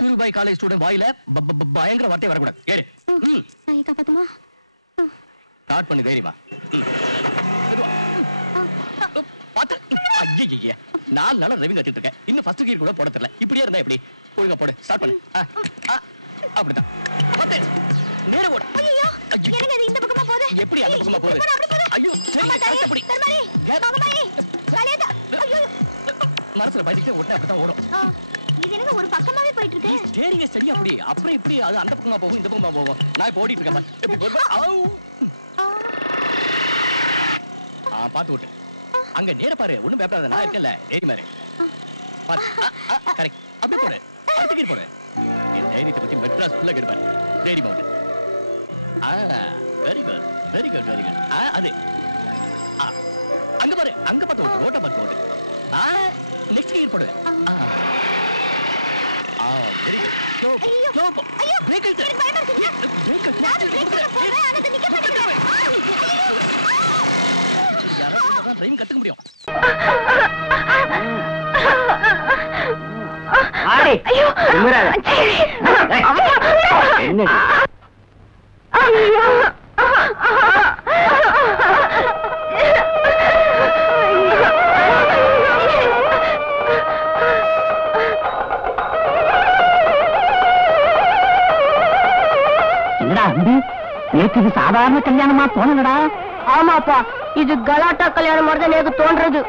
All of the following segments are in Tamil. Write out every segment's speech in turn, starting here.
குருபாய் காலேஜ் ஸ்டூடண்ட் வாயில பயங்கர வார்த்தை வரக்கூடாது. ஏறு. நான் காப்பாத்துமா? ஸ்டார்ட் பண்ணு தைரியமா. பாத்து. ஐயே. 4 நாளா டிரைவிங் கத்துட்டு இருக்கேன். இன்னும் ஃபர்ஸ்ட் கியர் கூட போட தெரியல. இப்படியே இருந்தா எப்படி? ஒழுங்கா போடு. ஸ்டார்ட் பண்ணு. அப்படிதான். பாத்து. நேரா ஓடு. ஐயோ. என்னங்க இது இந்த பக்கமா போகுது? எப்படி அந்த பக்கமா போகுது? ஐயோ. சரி அப்படி. தர்மாரி. தர்மாரி. காலேதா. ஐயோ. மரத்துல பாதிக்கிட்டு ஓட்ட அப்பதான் ஓடும். இது என்னங்க ஒரு பக்கமாவே போயிட்டு இருக்கு? ஸ்டீரிங் சரி அப்படி. அப்புறம் இப்படி அது அந்த பக்கமா போகும் இந்த பக்கமா போகும். நான் இப்ப ஓடிட்டு இருக்கேன். எப்படி போறா? பாத்து ஓட்டு. அங்க நேரா பாரு. ஒண்ணும் பயப்படாத. நான் இருக்கேன்ல. தைரியமா இரு. பாத்து. கரெக்ட். அப்படி போடு. அடுத்த கீர் போடு. இந்த தைரியத்தை பத்தி மெட்ராஸ் ஃபுல்லா கேட்பாரு. தைரியமா ஓட்டு. Very good. Very good. Very good. அது. அங்க பாரு. அங்க பாத்து ஓட்டு. ஓட்ட பாத்து ஓட்டு. நெக்ஸ்ட் கீர் போடு. Very good. ஸ்லோ. ஸ்லோ. ஐயோ. பிரேக் இட்டு. எனக்கு பயமா இருக்கு. பிரேக் இட்டு. நான் பிரேக் போறேன். அத நிக்க மாட்டேன். யாராவது டிரைவிங் கத்துக்க முடியும். ஆடி. ஐயோ. நிமிராத. என்னடி? ஐயோ. நேற்று இது சாதாரண கல்யாணமா தோணலடா? ஆமாப்பா, இது கலாட்டா கல்யாணம் மாதிரி தான் எனக்கு தோன்றது.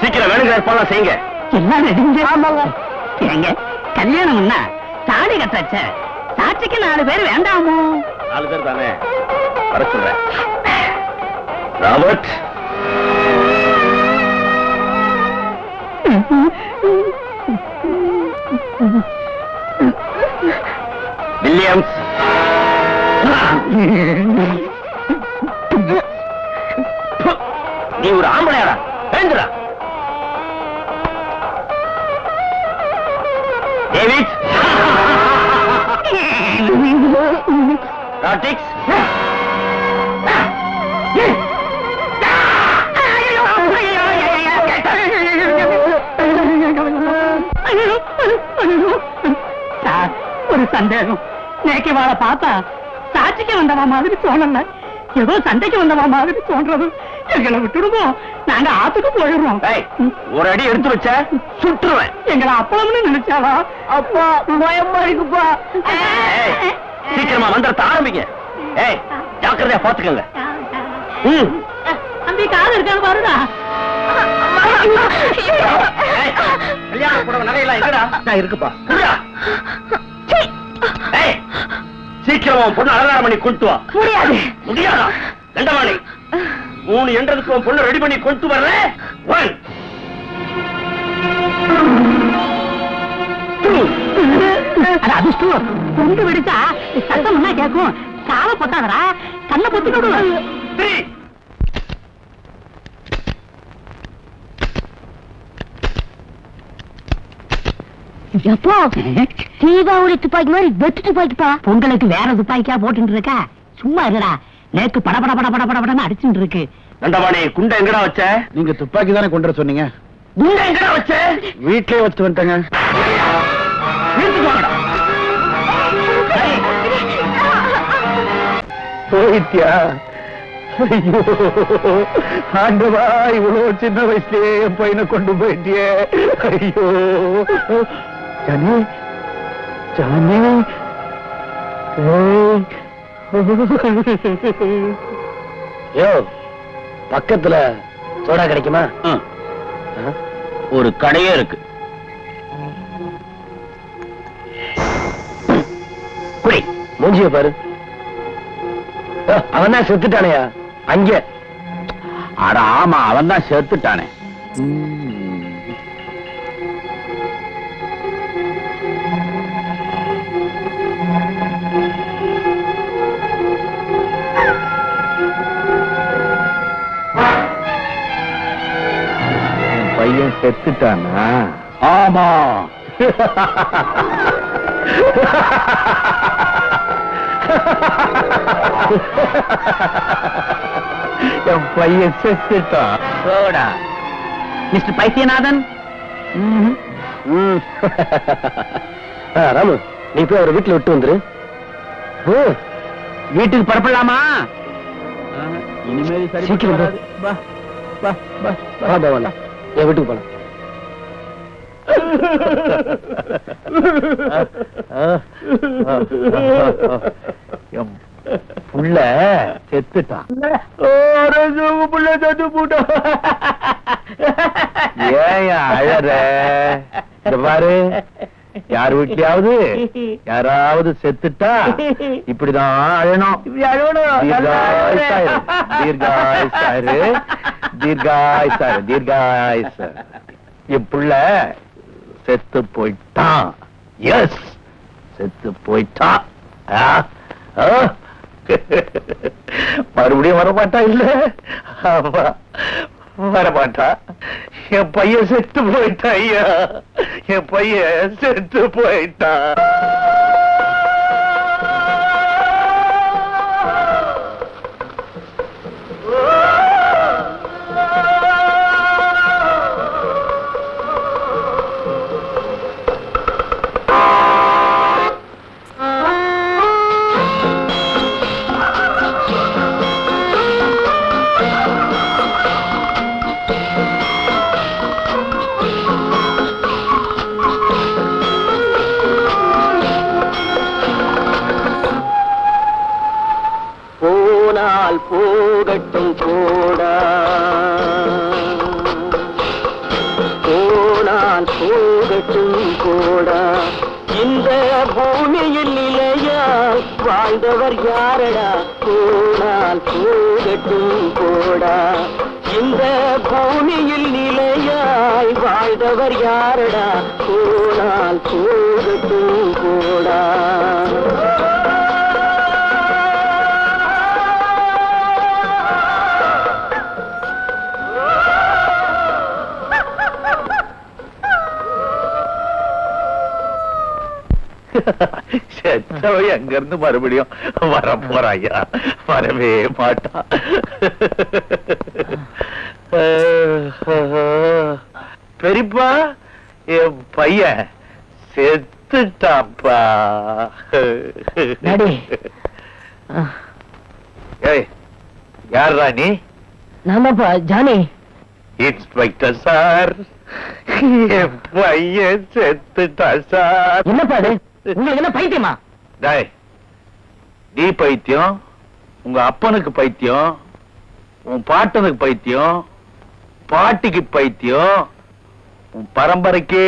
சீக்கிரம் வேணுங்க ஏற்பாடு செய்யுங்க. எல்லாம் நெடுங்க. ஆமாங்க. ஏங்க கல்யாணம்னா தாடி கட்டாச்ச சாட்சிக்கு 4 பேர் வேண்டாமோ? 4 பேர் தானே வர சொல்றேன். ராபர்ட், வில்லியம்ஸ், நீ ஒரு ஆம்பளையாடா? எழுந்துடா. டேவிட், ராட்டிக்ஸ், சார் ஒரு சந்தேகம். நேக்கி வாழ பார்த்தா சாட்சிக்கு வந்தவா மாதிரி தோணல, ஏதோ சண்டைக்கு வந்தவா மாதிரி தோன்றது. எங்களை விட்டுடுவோம், நாங்க ஆத்துக்கு போயிடுறோம். ஒரு அடி எடுத்து வச்ச சுட்டுருவேன். எங்களை அப்பளம்னு நினைச்சாவா? அப்பா பயமா இருக்குப்பா. சீக்கிரமா மந்திரத்தை ஆரம்பிங்க. ஏய் ஜாக்கிரதையா பாத்துக்கங்க. அந்த காது இருக்கான்னு பாருடா. கல்யாண புடவை நகையெல்லாம் எங்கடா? இருக்குப்பா. சீக்கிரமா பொண்ணு அலங்காரம் பண்ணி கொண்டு வா. முடியாது. முடியாதா? 2 மணி 3 என்றதுக்கு பொண்ணு ரெடி பண்ணி கொண்டு வர்ற. 1 2 அதிர்ஷ்டு கொண்டு விடுச்சா சத்தம் என்ன கேட்கும்? சால பொத்தாதரா, கண்ணை பொத்துக்க விடு. 3 எப்போ தீபாவளி துப்பாக்கி மாதிரி வெட்டு துப்பாக்கிப்பா. பொங்கலுக்கு வேற துப்பாக்கியா போட்டு இருக்கா? சும்மா இல்லடா, நேக்கு படபட படபட படபடன்னு அடிச்சுட்டு இருக்கு. நண்டவாணி, குண்டை எங்கடா வச்ச? நீங்க துப்பாக்கி தானே கொண்டு வர சொன்னீங்க. குண்டை எங்கடா வச்ச? வீட்லயே வச்சுட்டு வந்துட்டேங்க. போயிட்டியா? ஐயோ ஆண்டவா, இவ்வளவு சின்ன வயசுலயே என் பையனை கொண்டு போயிட்டியே. ஐயோ ஜானி, ஜானி. யோ, பக்கத்துல சோடா கிடைக்குமா? ஒரு கடையே இருக்கு. குடி, மூஞ்சிய பாரு. அவன் தான் செத்துட்டானையா? அங்க. அட ஆமா, அவன் தான் செத்துட்டானே. பையன் செத்துட்டானா? ஆமா. என் பையன் செத்துட்டான். சோடா மிஸ்டர் பைத்தியநாதன், ராமு, நீ போய் அவரை வீட்டுல விட்டு வந்துரு. வீட்டுக்கு பரப்பலாமா? இனிமேல் சீக்கிரம் பரவாயில்ல, என் வீட்டுக்கு போலாம். புள்ள செத்துட்டான். புள்ள செத்து போட்டான். ஏன் அழற? இந்த பாரு, யார் வீட்லயாவது யாராவது செத்துட்டா இப்படிதான் அழணும். தீர்காயுசாரு, தீர்காயுசாரு, தீர்காயுசாரு. என் புள்ள செத்து போயிட்டான். எஸ், செத்து போயிட்டான். மறுபடியும் வரமாட்டா? இல்ல, வரமாட்டா. என் பையன் செத்து போயிட்டான். ஐயா, என் பையன் செத்து போயிட்டான். போகட்டும் போடா, போனால் போகட்டும் போடா. இந்த பூமியில் நிலையால் வாழ்ந்தவர் யாரடா? போனால் போகட்டும் போடா. இந்த பூமியில் நிலையாய் வாழ்ந்தவர் யாரடா? போனால் போகட்டும் போடா. செத்தவை அங்க இருந்து மறுபடியும் வர போறாயா? வரவே மாட்டா. பெரியப்பா, என் பையன் செத்துட்டாப்பா. ஏய், யாரா நீ? நாமப்பா ஜானி. இன்ஸ்பெக்டர் சார், என் பையன் செத்துட்டா சார். என்னப்பா அது? உங்களுக்கு என்ன பைத்தியமா? டேய், நீ பைத்தியம், உங்க அப்பனுக்கு பைத்தியம், உன் பாட்டனுக்கு பைத்தியம், பாட்டிக்கு பைத்தியம், உன் பரம்பரைக்கே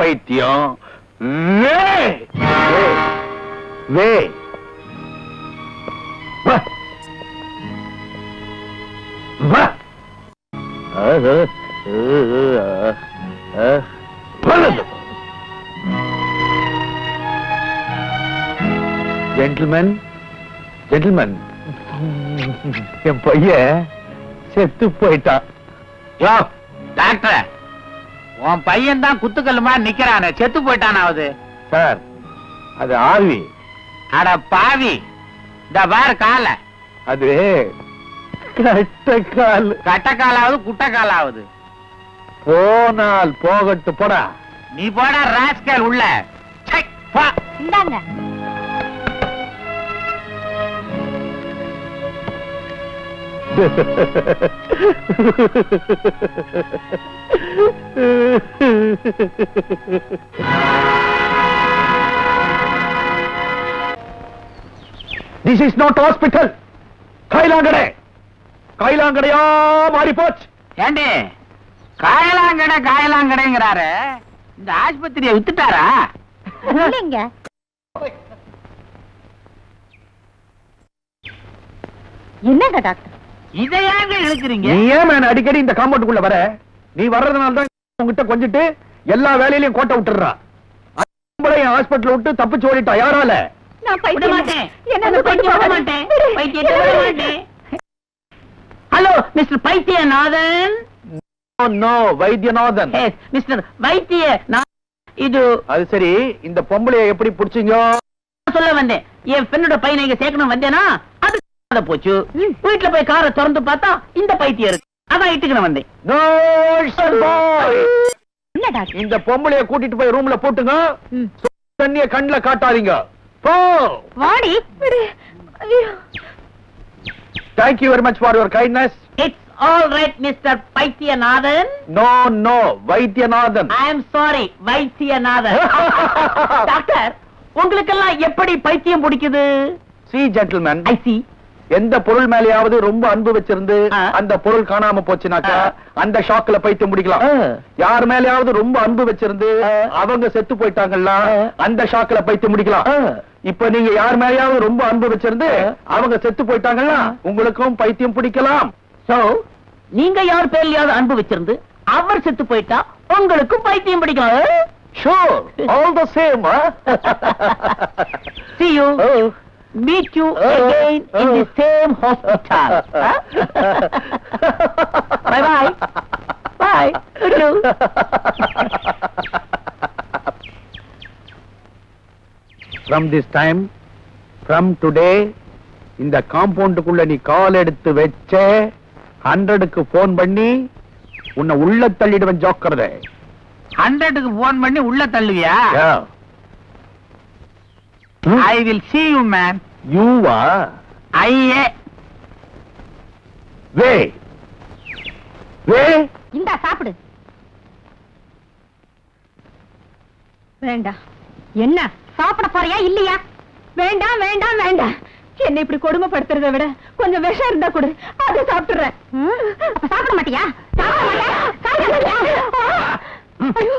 பைத்தியம். வே வே வா வா. ஜென்டில்மேன், ஜென்டில்மேன், என் பையன் செத்து போயிட்டான். யோ டாக்டர், உன் பையன் தான் குத்துக்கல்லுமா நிக்கிறானே, செத்து போயிட்டானாவது? சார், அது ஆவி. அட பாவி, இந்த பாரு கால. அது கட்டக்கால். கட்டக்காலாவது குட்டக்காலாவது? போனால் போகட்டு போடா. நீ போட ராஸ்கல் உள்ள. இந்தாங்க. This is not hospital. கைலாங்கடை. கைலாங்கடையா மாறி போச்சு. ஏண்டி காயலாங்கடை காயலாங்கடைங்கிறாரு, இந்த ஆஸ்பத்திரியை வித்துட்டாரா? இல்லைங்க. என்னங்க டாக்டர் இதை ஏங்க இழுக்கிறீங்க? நீ ஏன் மேன் அடிக்கடி இந்த காம்பவுண்டுக்குள்ள வர? நீ வர்றதுனால தான் உங்ககிட்ட கொஞ்சிட்டு எல்லா வேலையிலையும் கோட்டை விட்டுறா. ஹாஸ்பிட்டல் விட்டு தப்பிச்சு ஓடிட்டா. யாரால? நான் விட மாட்டேன். Hello mister Paithiyanathan. No Vaidyanathan. Mister Vaidya, இது அது சரி, இந்த பொம்பளைய எப்படி புடிச்சீங்க? சொல்ல வந்தேன். என் பெண்ணோட பையனை இங்க சேர்க்கணும் வந்தேனா, அது போச்சு. வீட்டுல போய் காரை திறந்து பார்த்தா இந்த பைத்தியம் இருக்கு. அதான் இட்டுக்கணும் வந்தேன். No, sir boy. இல்ல டாக்டர். இந்த பொம்பளைய கூட்டிட்டு போய் ரூம்ல போட்டுங்க. தண்ணிய கண்ணுல காட்டாதீங்க. போ. வாடி. Thank you very much for your kindness. It's all right, Mr. Paityanathan. No, Vaidyanathan. I am sorry, Vaityanathan. Doctor, உங்களுக்கெல்லாம் எப்படி பைத்தியம் பிடிக்குது? See gentlemen, I see. எந்த பொருள் மேலயாவது ரொம்ப அன்பு வச்சிருந்து அந்த பொருள் காணாம போச்சுனாக்கா அந்த ஷாக்ல பைத்தியம் பிடிக்கலாம். யார் மேலயாவது ரொம்ப அன்பு வச்சிருந்து அவங்க செத்து போயிட்டாங்கல்ல அந்த ஷாக்ல பைத்தியம் பிடிக்கலாம். இப்ப நீங்க யார் மேலயாவது ரொம்ப அன்பு வச்சிருந்து அவங்க செத்து போயிட்டாங்கல்ல உங்களுக்கும் பைத்தியம் பிடிக்கலாம். So, நீங்க யார் பேர்லயாவது அன்பு வச்சிருந்து அவர் செத்து போயிட்டா உங்களுக்கும் பைத்தியம் பிடிக்கும். Sure, all the same. See you. Meet you again in the same hospital. Bye. Bye. Good you. From this time, from today, இந்த காம்பவுண்டுக்குள்ள நீ கால் எடுத்து வச்ச 100க்கு போன் பண்ணி உன்னை உள்ள தள்ளிடுவேன். ஜோக்கறதே 100க்கு போன் பண்ணி உள்ள தள்ளுவியா? I will see you, man. You are. வே இந்தா சாப்பிடு. வேண்டாம். என்ன சாப்பிட போறியா இல்லையா? வேண்டாம் வேண்டாம் வேண்டாம். என்ன இப்படி கொடுமைப்படுத்துறதை விட கொஞ்சம் விஷம் இருந்தா கொடு, அதை சாப்பிட்டுறேன். அப்ப சாப்பிட மாட்டியா? ஐயோ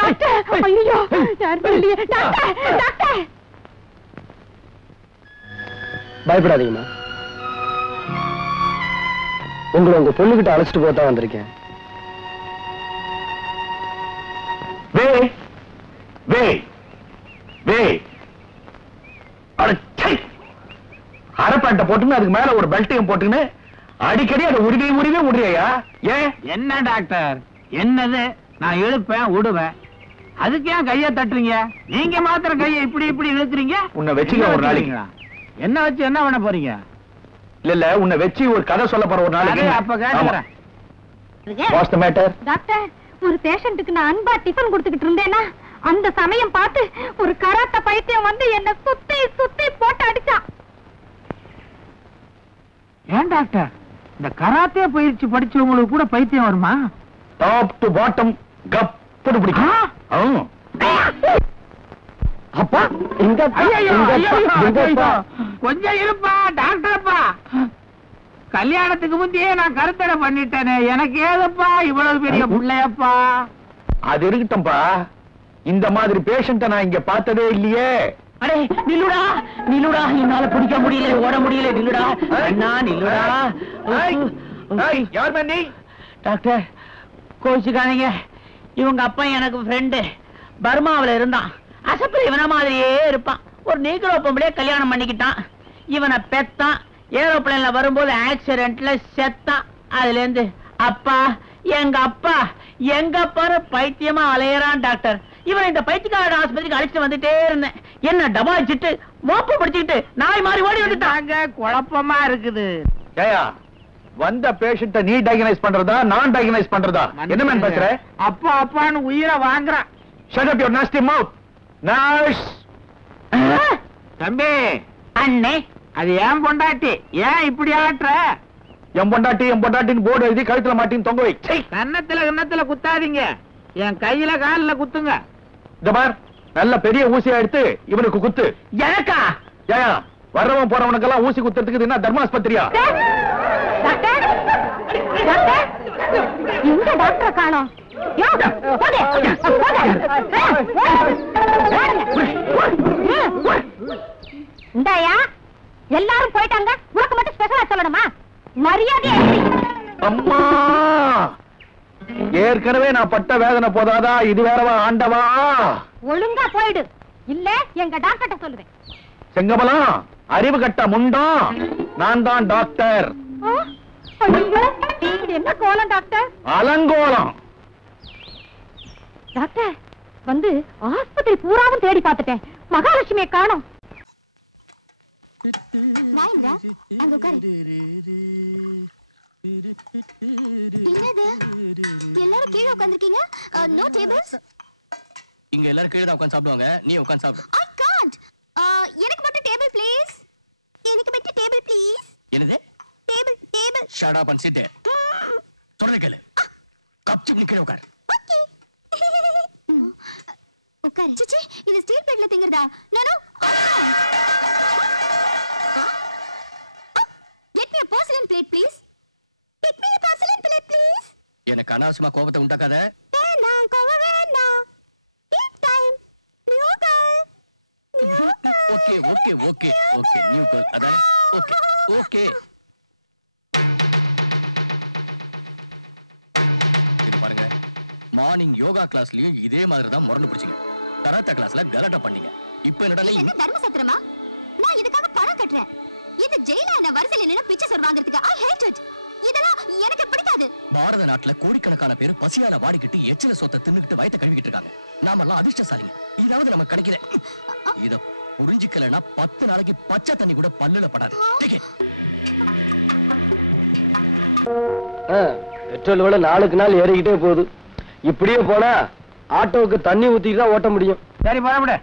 டாக்டர், ஐயோ யாரும் இல்லையே. Doctor doctor. பயப்படாதீங்கம்மா, உங்களை உங்க பொண்ணுகிட்ட அழைச்சிட்டு போதான் வந்திருக்கேன். அரைப்பாட்டை போட்டுன்னு அதுக்கு மேல ஒரு பெல்ட்டையும் போட்டுன்னு அடிக்கடி அதை உருவி முடியா? ஏன்? என்ன டாக்டர் என்னது? நான் இழுப்பேன் விடுவேன், அதுக்கு ஏன் கைய தட்டுறீங்க? நீங்க மாத்திரம் கையை இப்படி இப்படி இழுக்கிறீங்க. உன்னை வச்சுக்க ஒரு நாளைக்கு. என்ன வச்சு என்ன பண்ண போறீங்க? இல்ல உன்னை வச்சு ஒரு கதை சொல்ல போற ஒரு நாளைக்கு. அப்ப கேட்டுக்கிறேன். What's the matter? டாக்டர், ஒரு பேஷண்ட்டுக்கு நான் அன்பா டிஃபன் கொடுத்துக்கிட்டு இருந்தேனா அந்த சமயம் பார்த்து ஒரு கராத்த பைத்தியம் வந்து என்ன சுத்தி சுத்தி போட்டு அடிச்சான். ஏன் டாக்டர், இந்த கராத்தே பயிற்சி படிச்சவங்களுக்கு கூட பைத்தியம் வருமா? டாப் டு பாட்டம் கப்புடு பிடிக்கும். அப்பா கொஞ்சம் இருப்பா டாக்டர்ப்பா. கல்யாணத்துக்கு முந்தையே நான் கருத்தடை பண்ணிட்டேனே, எனக்கு ஏதப்பா இவ்வளவு பெரிய பிள்ளையப்பா? அது இருக்கட்டும்பா, இந்த மாதிரி பேஷண்ட நான் இங்க பார்த்ததே இல்லையே. அடே நில்லுடா நில்லுடா, என்னால பிடிக்க முடியல, ஓட முடியல. நில்லுடா அண்ணா நில்லுடா. யார் நீ? டாக்டர் கோச்சுக்காதீங்க, இவங்க அப்பா எனக்கு ஃப்ரெண்டு, பர்மாவில இருந்தான். அசப்பில் இவன மாதிரியே இருப்பான். ஒரு நீக்ரோ பொம்பளையே கல்யாணம் பண்ணிக்கிட்டான். இவனை பெத்தான். ஏரோப்ளேன்ல வரும்போது ஆக்சிடென்ட்ல செத்தான். அதுல இருந்து அப்பா எங்க அப்பா எங்க பாரு பைத்தியமா அலையறான் டாக்டர். இவன் இந்த பைத்தியக்கார ஆஸ்பத்திரிக்கு அழைச்சிட்டு வந்துட்டே இருந்தேன். என்ன டபாச்சிட்டு மோப்ப பிடிச்சிட்டு நாய் மாதிரி ஓடி வந்துட்டாங்க. குழப்பமா இருக்குது. ஜெயா, வந்த பேஷண்ட நீ டயக்னைஸ் பண்றதா நான் டயக்னைஸ் பண்றதா? என்ன மேன் பேசுற? அப்பா அப்பான்னு உயிரை வாங்குறான். Shut up your nasty mouth. Nurse. தம்பி. அண்ணே, அது ஏன் பொண்டாட்டி, ஏன் இப்படி ஆட்டுற? என் பொண்டாட்டின்னு போர்டு எழுதி கழுத்துல மாட்டின்னு தொங்க வை. கன்னத்துல குத்தாதீங்க, என் கையில காலில் குத்துங்க. இந்த பார், நல்ல பெரிய ஊசியா எடுத்து இவனுக்கு குத்து. எனக்கா? ஜெயா, வர்றவன் போறவனுக்கெல்லாம் ஊசி குத்துறதுக்கு இது என்ன தர்மாஸ்பத்திரியா? டாக்டர் டாக்டர், எங்க டாக்டர் காணோம்? இந்தாயா, எல்லாரும் போயிட்டாங்க, உனக்கு மட்டும் ஸ்பெஷலா சொல்லணுமா? மரியாதை. அம்மா, ஏற்கனவே நான் பட்ட வேதனை போதாதா இது வேறவா ஆண்டவா? ஒழுங்கா போயிடு, இல்ல எங்க டாக்டர்ட்ட சொல்லுவேன். செங்கமலம், அறிவு கட்ட முண்டம், நான் தான் டாக்டர். என்ன கோலம் டாக்டர்? அலங்கோலம். டாக்டர், வந்து ஆஸ்பத்திரி பூராவும் தேடி பார்த்துட்டேன், மகாலட்சுமியை காணோம். வாங்க அங்க உட்காரு. என்னது எல்லாரும் கீழே உட்கார்ந்திருக்கீங்க? No tables. இங்க எல்லாரும் கீழே தான் உட்கார்ந்து சாப்பிடுவாங்க, நீ உட்கார்ந்து சாப்பிடு. I can't. எனக்கு மட்டும் டேபிள் ப்ளீஸ். எனக்கு மட்டும் டேபிள் ப்ளீஸ். என்னது? Table table. Shut up and sit there. சொல்றத கேளு. கப்சி நீ கீழே உட்காரு. ஓகே. உட்காரு. சிச்சி இது ஸ்டீல் பிளேட்ல திங்கறதா? No no. Get me a porcelain plate please. Get me a porcelain plate please. எனக்கு அனாவசியமா கோபத்தை உண்டாக்காத. வேணாம் கோவம் வேணாம். Take time. New girl. Okay okay okay okay new girl அதான். Okay okay. இது பாருங்க, மார்னிங் யோகா கிளாஸ்லயும் இதே மாதிரி தான் முரண்டு பிடிச்சீங்க. கராத்தே கிளாஸ்ல கலாட்டா பண்ணீங்க. இப்போ என்னடா என்ன தர்ம சத்திரமா? நான் இதுக்காக பணம் கட்டறேன். இது ஜெயில என்ன வரிசையில நின்னு பிச்சை சோறு வாங்குறதுக்கு. I hate it. இதெல்லாம் எனக்கு பிடிக்காது. பாரத நாட்டுல கோடிக்கணக்கான பேர் பசியால வாடிக்கிட்டு எச்சில சொத்தை தின்னுக்கிட்டு வயித்தை கழுவிக்கிட்டு இருக்காங்க. நாமெல்லாம் அதிர்ஷ்டசாலிங்க. இதாவது நமக்கு கிடைக்குது. இத புரிஞ்சிக்கலனா 10 நாளைக்கு பச்சை தண்ணி கூட பல்லுல படாது. பெட்ரோல் விலை நாளுக்கு நாள் ஏறிக்கிட்டே போகுது. இப்படியே போனா ஆட்டோவுக்கு தண்ணி ஊத்திட்டு தான் ஓட்ட முடியும். சரி போட.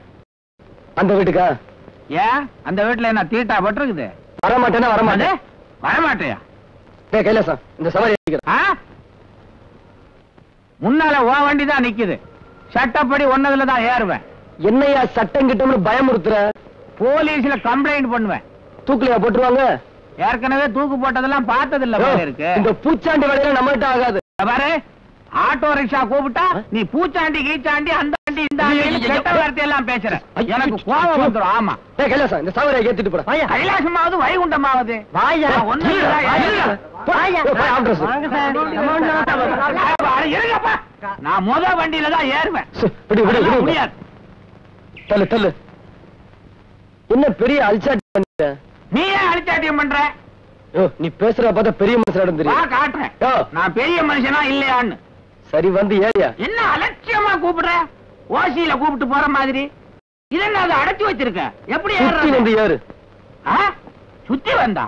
அந்த வீட்டுக்கா? ஏன் அந்த வீட்டுல என்ன தீட்டா பட்டிருக்குது? வரமாட்டேன்னா வரமாட்டேன். வரமாட்டியா? கைலாசம் இந்த சவாரி முன்னால ஓ வண்டி தான் நிக்குது. சட்டப்படி ஒன்னதுல தான் ஏறுவேன். என்னையா சட்டம் கிட்டம்னு பயமுறுத்துற? போலீஸ்ல கம்ப்ளைண்ட் பண்ணுவேன். தூக்குலையா போட்டுருவாங்க? ஏற்கனவே தூக்கு போட்டதெல்லாம் பார்த்தது இல்ல போல இருக்கு. இந்த பூச்சாண்டி வேலையில நம்மகிட்ட ஆகாது. பாரு, ஆட்டோ ரிக்ஷா கூப்பிட்டா நீ பூச்சாண்டி கீச்சாண்டி அந்த ஆண்டி இந்த ஆண்டி கெட்ட வார்த்தை எல்லாம் பேசுற. எனக்கு கோபம் வந்துரும். ஆமா கைலாசம் இந்த சவாரியை ஏத்திட்டு போற. கைலாசமாவது வைகுண்டமாவது நான் முத வண்டியில தான் ஏறுவேன். முடியாது. தள்ளு தள்ளு. என்ன பெரிய அல்சாட்டி பண்ணிட்ட? நீ ஏன் அழிச்சாட்டியம் பண்ற? நீ பேசுற பார்த்தா பெரிய மனுஷன் தெரியும். காட்டுறேன் நான் பெரிய மனுஷனா இல்லையான்னு. சரி வந்து ஏரியா. என்ன அலட்சியமா கூப்பிடுற? ஓசியில கூப்பிட்டு போற மாதிரி. இது என்ன அதை அடைச்சு வச்சிருக்க? எப்படி வந்து ஏறு. சுத்தி வந்தா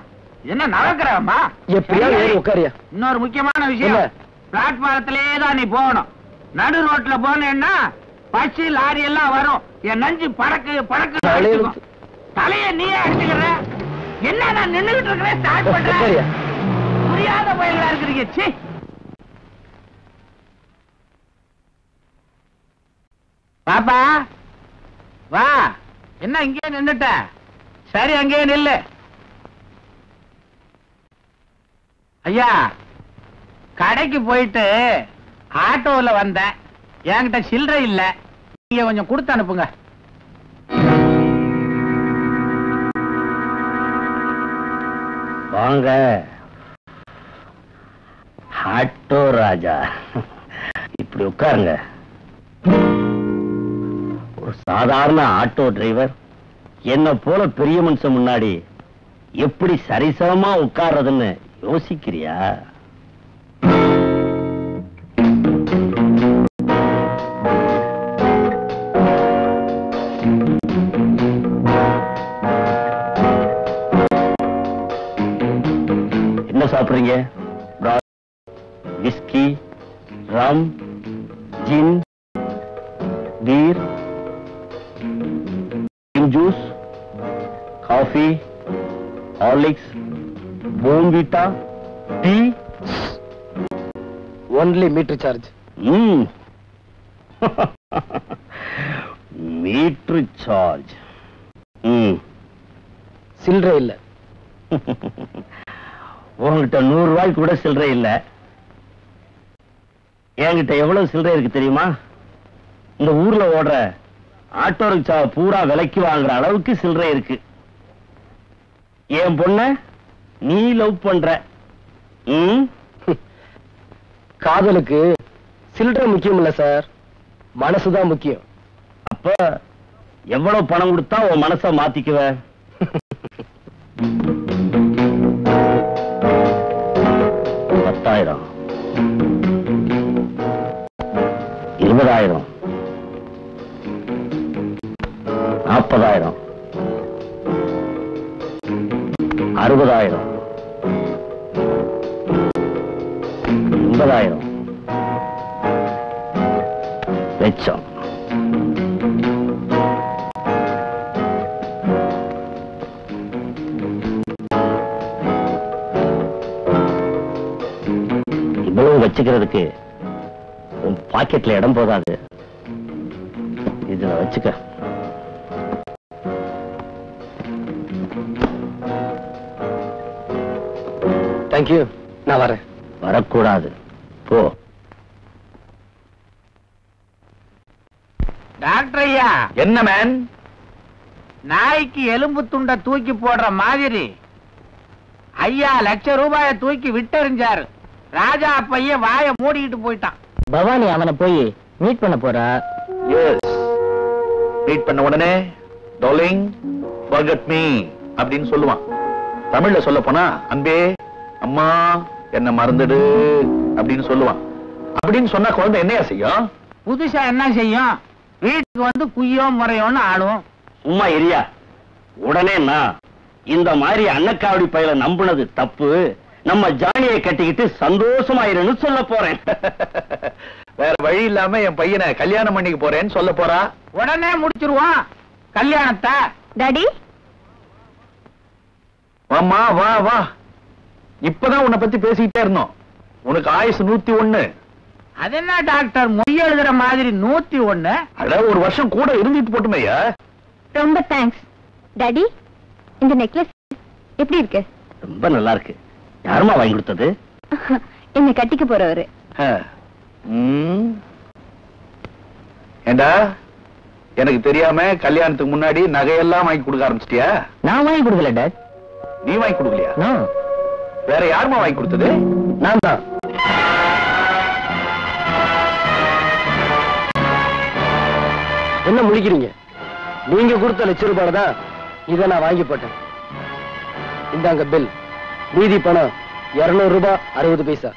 என்ன நடக்கிறமா? எப்படியாவது ஏறி உட்காரியா. இன்னொரு முக்கியமான விஷயம், பிளாட்பாரத்திலே தான் நீ போகணும். நடு ரோட்ல போனேன்னா பஸ் லாரி எல்லாம் வரும். என் நஞ்சு பறக்கு பறக்கு. தலைய நீயே அடிச்சுக்கிற. என்ன நான் நின்னுகிட்டு இருக்கிறேன் ஸ்டார்ட் பண்றேன். புரியாத பயங்களா இருக்கிறீங்க. சி பாப்பா வா. என்ன இங்கே நின்னுட்ட? சரி அங்கே நில்லு. ஐயா கடைக்கு போயிட்டு ஆட்டோல வந்தேன். என்கிட்ட சில்லறை இல்ல. நீங்க கொஞ்சம் கொடுத்து அனுப்புங்க. வாங்க ஆட்டோ ராஜா, இப்படி உட்காருங்க. ஒரு சாதாரண ஆட்டோ டிரைவர் என்ன போல பெரிய மனுஷன் முன்னாடி எப்படி சரிசமமா உட்கார்றதுன்னு யோசிக்கிறியா? என்ன சாப்பிடுறீங்க? Whisky, rum, gin, beer, juice, coffee, Horlicks, Bournvita, tea. Only meter charge. Meter charge. சில்லறை இல்ல. உங்ககிட்ட 100 ரூபாய்க்கு கூட சில்லறை இல்ல. என்கிட்ட எவ்வளவு சில்லறை இருக்கு தெரியுமா? இந்த ஊர்ல ஓடுற ஆட்டோ ரிக்ஷா பூரா விலைக்கு வாங்குற அளவுக்கு சில்லறை இருக்கு. என் பொண்ண நீ லவ் பண்ற. காதலுக்கு சில்லறை முக்கியம் இல்ல சார், மனசுதான் முக்கியம். அப்ப எவ்வளவு பணம் கொடுத்தா உன் மனச மாத்திக்குவ? 10,000, 20,000, 40,000, 60,000, 80,000, லட்சம். இவ்வளவு வச்சுக்கிறதுக்கு உன் பாக்கெட்ல இடம் போதாது. இதுல வச்சுக்க. தேங்க்யூ, நான் வரேன். வரக்கூடாது, போ. டாக்டர் ஐயா, என்ன மேன்? நாய்க்கு எலும்பு துண்டை தூக்கி போடுற மாதிரி ஐயா ₹1,00,000 தூக்கி விட்டெறிஞ்சாரு. ராஜா பையன் வாயை மூடிக்கிட்டு போயிட்டான். பவானி அவனை போய் மீட் பண்ண போறா. எஸ், மீட் பண்ண உடனே டார்லிங் forget me அப்படின்னு சொல்லுவான். தமிழ்ல சொல்ல போனா அன்பே அம்மா என்ன மறந்துடு அப்படின்னு சொல்லுவான். அப்படின்னு சொன்னா குழந்தை என்னையா செய்யும்? புதுசா என்ன செய்யும்? வீட்டுக்கு வந்து குய்யோ முறையோன்னு ஆடும். சும்மா எரியா. உடனே நான் இந்த மாதிரி அன்னக்காவடி பையில நம்புனது தப்பு, நம்ம ஜானியை கட்டிக்கிட்டு சந்தோஷமாயிருன்னு சொல்ல போறேன். வேற வழி இல்லாம என் பையனை கல்யாணம் பண்ணிக்க போறேன்னு சொல்ல போறா. உடனே முடிச்சிருவான் கல்யாணத்தை. டாடி, வாமா வா வா. இப்பதான் உன்னை பத்தி பேசிக்கிட்டே இருந்தோம். உனக்கு ஆயுசு 101. அது என்ன டாக்டர் மொய் எழுதுற மாதிரி 101? அட ஒரு வருஷம் கூட இருந்துட்டு போட்டுமையா. ரொம்ப தேங்க்ஸ். டாடி, இந்த நெக்லஸ் எப்படி இருக்கு? ரொம்ப நல்லா இருக்கு. யாருமா வாங்கி கொடுத்தது? என்ன கட்டிக்க போறவரு. ஏண்டா, எனக்கு தெரியாம கல்யாணத்துக்கு முன்னாடி நகையெல்லாம் வாங்கி கொடுக்க ஆரம்பிச்சிட்டியா? நான் வாங்கி கொடுக்கல டாட். நீ வாங்கி கொடுக்கலையா? வேற யாருமா வாங்கி கொடுத்தது? நான் தான். என்ன முழிக்கிறீங்க? நீங்க கொடுத்த ₹1,00,000 தான் இதை நான் வாங்கி போட்டேன். இந்தாங்க பில். மீதி பணம் ₹200 60 பைசா.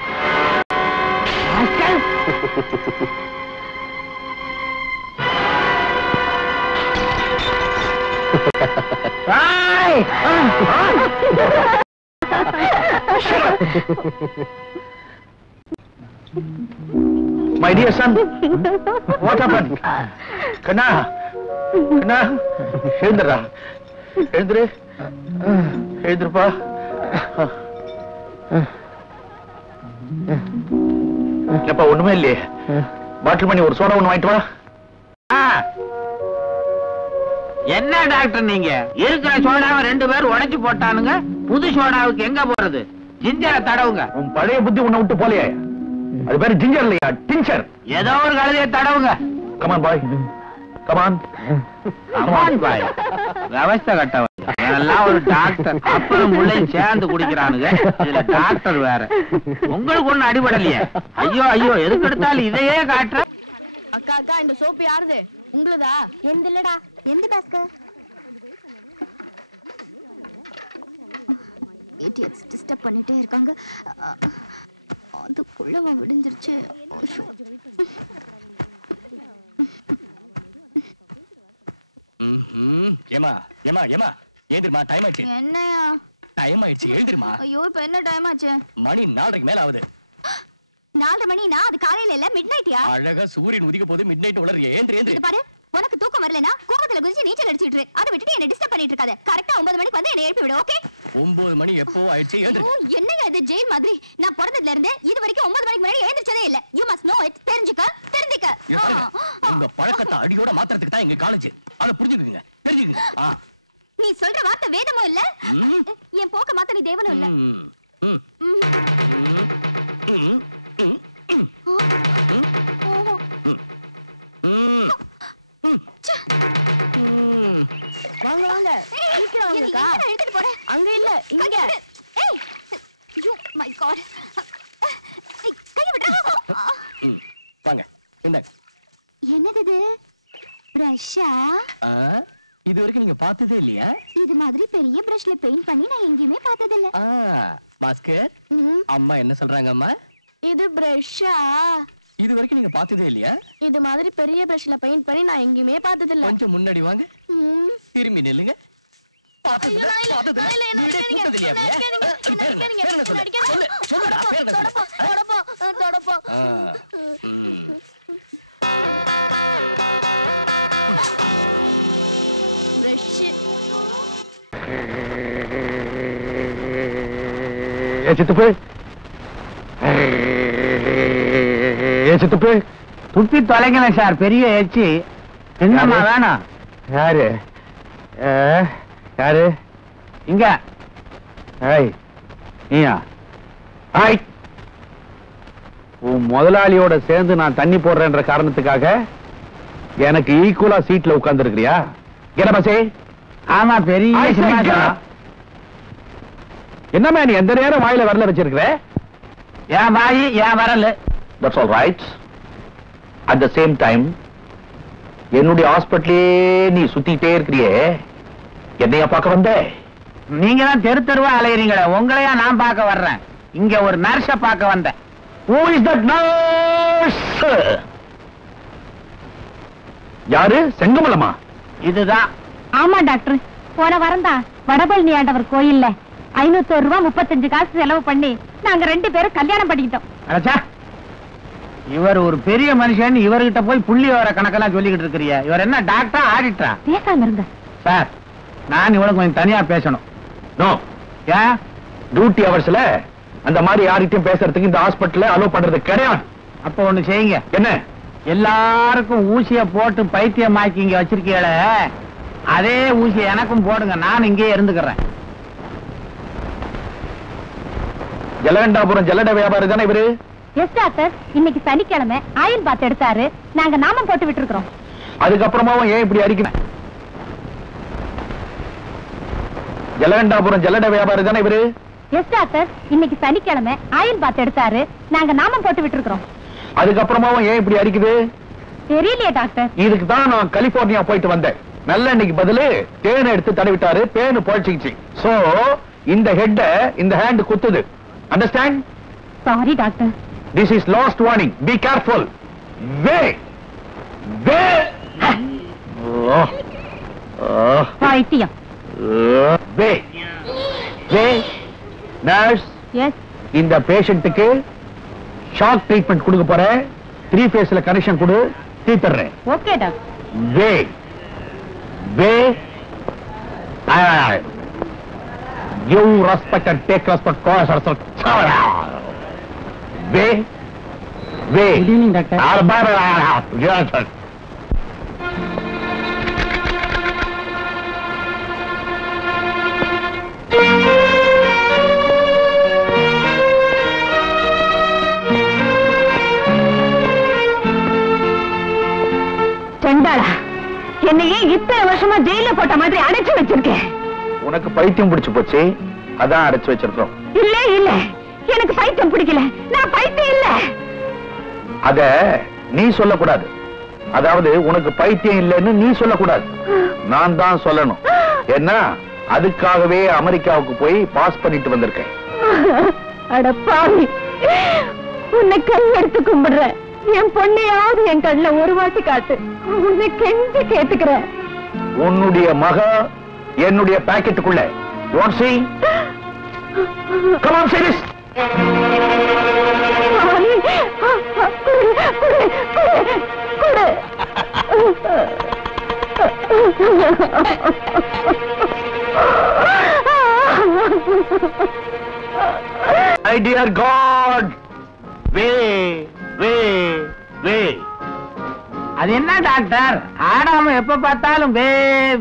My dear son, what happened? கண்ணா, கண்ணா, எழுந்துடா, எழுந்துரு, எழுந்துருப்பா. இல்லப்பா, ஒண்ணுமே இல்லையே. பாட்டில் பண்ணி ஒரு சோடா ஒண்ணு வாங்கிட்டு வா. என்ன டாக்டர் நீங்க? இருக்கிற சோடாவை 2 பேர் உடைச்சு போட்டானுங்க. புது சோடாவுக்கு எங்க போறது? ஜிஞ்சரை தடவுங்க. உன் பழைய புத்தி உன்னை விட்டு போலையே. அது பேரு ஜிஞ்சர் இல்லையா, டிஞ்சர். ஏதோ ஒரு கழுதையை தடவுங்க. Come on boy, come on come on boy. விவஸ்தை கட்டவன் எல்லாம் ஒரு டாக்டர். அப்புறம் முள்ளையும் சேர்ந்து குடிக்கிறானுங்க. இதுல டாக்டர் வேற. உங்களுக்கு ஒண்ணு அடிபடலையே. ஐயோ ஐயோ, எதுக்கு எடுத்தாலும் இதையே காட்டுற. அக்கா அக்கா, இந்த சோப்பு யாருது? உங்களுதா? எந்த இல்லடா. எந்த டாஸ்க்? இடியட்ஸ் டிஸ்டர்ப் பண்ணிட்டே இருக்காங்க. அதுக்குள்ளவ விடிஞ்சிருச்சு. ஏமா ஏமா ஏமா எழுந்திருமா, டைம் ஆயிடுச்சு. என்னையா டைம் ஆயிடுச்சு, எழுந்திருமா. ஐயோ, இப்ப என்ன டைம் ஆச்சு? மணி 4:30 மேல ஆகுது. 4:30 மணினா அது காலையில இல்ல, மிட் நைட்யா. அழகா சூரியன் உதிக்க போது மிட் நைட் உளறிய. ஏந்திரு ஏந்திரு. பாரு, உனக்கு தூக்கம் வரலனா கோபத்துல குதிச்சு நீச்சல் அடிச்சிட்டு இரு. அதை விட்டுட்டு என்ன டிஸ்டர்ப் பண்ணிட்டு இருக்காத. கரெக்ட்டா 9 மணிக்கு வந்து என்ன எழுப்பி விடு, ஓகே? 9 மணி எப்போ ஆயிடுச்சு, ஏந்திரு. என்னங்க இது ஜெயில் மாதிரி? நான் பிறந்ததுல இருந்து இது வரைக்கும் 9 மணிக்கு முன்னாடி எழுந்திருச்சதே இல்ல. You must know it. தெரிஞ்சுக்க. உங்க பழக்கத்தை அடியோட மாத்திரத்துக்கு தான் எங்க காலேஜ். அத புரிஞ்சுக்குங்க, தெரிஞ்சுக்குங்க. நீ சொல்ற வார்த்தை வேதமும் இல்ல, என் போக்க மாத்த நீ தேவனும் இல்ல. வாங்க வாங்க, சீக்கிரம் வாங்கக்கா. எடுத்துட்டு போறேன். அங்க இல்ல, இங்க. ஏய், யூ மை காட். கைய விடுடா. வாங்க, இந்தாங்க. என்னது இது? பிரஷா? இது வரைக்கும் நீங்க பார்த்ததே இல்லையா? இது மாதிரி பெரிய பிரஷ்ல பெயிண்ட் பண்ணி நான் எங்கேயுமே பார்த்தது இல்ல. பாஸ்கர், அம்மா என்ன சொல்றாங்க அம்மா? இது பிரஷா? இது வரைக்கும் நீங்க பார்த்ததே இல்லையா? இது மாதிரி பெரிய பிரஷ்ல பெயிண்ட் பண்ணி நான் எங்கேயுமே பார்த்தது இல்ல. கொஞ்சம் முன்னாடி வாங்க, திரும்பி நில்லுங்க. சித்துப்பு சித்துப்பு துப்பி தொலைங்களேன் சார், பெரிய எச்சி. என்னம்மா வேணும்? யாரு யாரு? இங்க நீயா? உன் முதலாளியோட சேர்ந்து நான் தண்ணி போடுறேன்ற காரணத்துக்காக எனக்கு ஈக்குவலா சீட்ல உட்கார்ந்து இருக்கிறியா? பசே. ஆமா, பெரிய சிம்மாசனம். என்னம்மா நீ எந்த நேரம் வாயில வரல வச்சிருக்கிற? என் வாயி என் வரல. That's all right. At the same time, என்னுடைய ஹாஸ்பிட்டலே நீ சுத்திட்டே இருக்கிறியே, என்னையா பார்க்க வந்த? நீங்க தான் தெரு தெருவா அலையறீங்களே, உங்களையா நான் பார்க்க வர்றேன். இங்க ஒரு நர்ஸ பார்க்க வந்தேன். Who is that nurse? யாரு? செங்கமலமா? இதுதான். ஆமா டாக்டர், போன வாரம் தான் வடபழனி ஆண்டவர் கோயில்ல 500 ரூபாய் 35 காசு செலவு பண்ணி நாங்க 2 பேரும் கல்யாணம் பண்ணிக்கிட்டோம். அடச்சா, இவர் ஒரு பெரிய மனுஷன், இவர்கிட்ட போய் புள்ளி வர கணக்கெல்லாம் சொல்லிக்கிட்டு இருக்கிறிய. இவர் என்ன டாக்டரா ஆடிட்டரா? பேசாம இருங்க சார். நான் இவளுக்கு கொஞ்சம் தனியா பேசணும். நோ. ஏன்? டியூட்டி அவர்ஸ்ல அந்த மாதிரி யார்கிட்டயும் பேசுறதுக்கு இந்த ஹாஸ்பிட்டல்ல அலோ பண்றது கிடையாது. அப்ப ஒண்ணு செய்யுங்க. என்ன? எல்லாருக்கும் ஊசிய போட்டு பைத்தியமாக்கி இங்க வச்சிருக்கீங்கள, அதே ஊசிய எனக்கும் போடுங்க, நான் இங்கே இருந்துக்கிறேன். ஜலகண்டாபுரம் ஜல்லட வியாபாரி தானே இவரு? எஸ் டாக்டர், இன்னைக்கு சனிக்கிழமை ஆயில் பாத் எடுத்தாரு, நாங்க நாமம் போட்டு விட்டு இருக்கிறோம். அதுக்கப்புறமாவும் ஏன் இப்படி அடிக்கிறேன்? ஜலகண்டாபுரம் ஜல்லட வியாபாரி தானே இவரு? எஸ் டாக்டர், இன்னைக்கு சனிக்கிழமை ஆயில் பாத் எடுத்தாரு, நாங்க நாமம் போட்டு விட்டு இருக்கிறோம். அதுக்கப்புறமாவும் ஏன் இப்படி அடிக்குது? தெரியலையே டாக்டர். இதுக்கு தான் நான் கலிபோர்னியா போயிட்டு வந்தேன். நல்ல இன்னைக்கு பதிலு தேனை எடுத்து தடவிட்டாரு, பேனு போயிடுச்சு. சோ இந்த ஹெட்ட இந்த ஹேண்ட் குத்துது. Understand? Sorry doctor. This is last warning. Be careful. Wait. Wait. பைத்தியம். Wait. Wait. Nurse. எஸ். இந்த பேஷண்ட்டுக்கு ஷாக் ட்ரீட்மெண்ட் கொடுக்க போறேன். 3 ஃபேஸ்ல கனெக்ஷன் கொடு, தீர்த்தறேன். Okay doctor. Wait. Wait. Give respect and take respect. Cause yourself. Wait. Wait. Good evening, doctor. Yes, sir. செண்டாளா, என்னையே இத்தனை வருஷமா ஜெயில போட்ட மாதிரி அடைச்சு வச்சிருக்கேன். உனக்கு பைத்தியம் பிடிச்சு போச்சு, அதான் அடைச்சு வச்சிருக்கோம். இல்ல இல்ல, எனக்கு பைத்தியம் பிடிக்கல, நான் பைத்தியம் இல்ல. அத நீ சொல்லக்கூடாது. அதாவது உனக்கு பைத்தியம் இல்லைன்னு நீ சொல்லக்கூடாது, நான் தான் சொல்லணும். ஏன்னா அதுக்காகவே அமெரிக்காவுக்கு போய் பாஸ் பண்ணிட்டு வந்திருக்கேன். அட பாவி, உன்னை கை எடுத்து கும்பிடுறேன். என் பொண்ணையாவது என் கண்ணுல ஒரு வாட்டி காட்டு, உன்னை கெஞ்சி கேட்டுக்கிறேன். உன்னுடைய மக என்னுடைய பாக்கெட்டுக்குள்ள. You want to see? Come on, say this. My dear God, வே. அது என்ன டாக்டர், ஆடாம எப்ப பார்த்தாலும் வே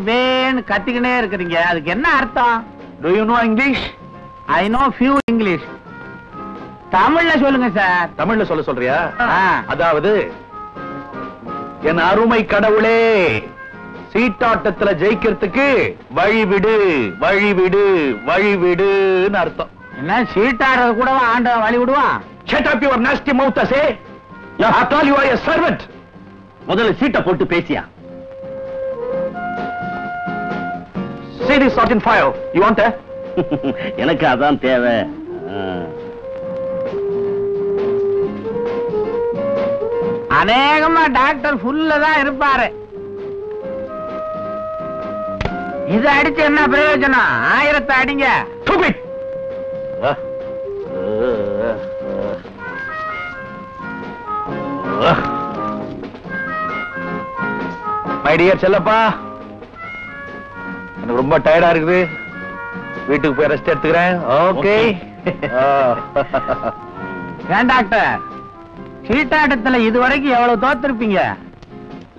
வேன்னு கத்திக்கினே இருக்கிறீங்க, அதுக்கு என்ன அர்த்தம்? Do you know English? I know few English. தமிழ்ல சொல்லுங்க சார். தமிழ்ல சொல்றியா? ஆ. அதாவது, என் அருமை கடவுளே, சீட்டாட்டத்துல ஜெயிக்கிறதுக்கு வழிவிடு வழிவிடு வழிவிடுன்னு அர்த்தம். என்ன சீட்டாடுறது கூடவா ஆண்டவன் வழி விடுவான்? Shut up your nasty mouth, say. After all, you are a servant. முதல்ல சீட்டை போட்டு பேசியா? See this Sergeant File. You want that? எனக்கு அதான் தேவை. அநேகமா டாக்டர் ஃபுல்ல தான் இருப்பாரு. இத அடிச்சு என்ன பிரயோஜனம்? 1000 அடிங்க. மை டியர் செல்லப்பா, எனக்கு ரொம்ப டயர்டா இருக்குது. வீட்டுக்கு போய் ரெஸ்ட் எடுத்துக்கிறேன். ஓகே. ஏன் டாக்டர், சீட்டாட்டத்துல இதுவரைக்கும் எவ்வளவு தோத்திருப்பீங்க?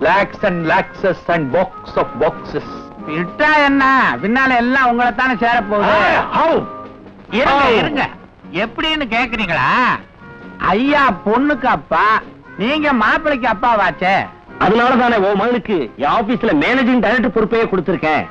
lakhs and lakhs and box of boxes. விட்டா என்ன, பின்னால எல்லாம் உங்களை தானே சேர போகுது. இருங்க, எப்படின்னு கேக்குறீங்களா? ஐயா பொண்ணுக்கு அப்பா, நீங்க மாப்பிளைக்கு அப்பா வாச்சே. அதனாலதானே உன் மகனுக்கு என் ஆபீஸ்ல மேனேஜிங் டைரக்டர் பொறுப்பையே கொடுத்திருக்கேன்.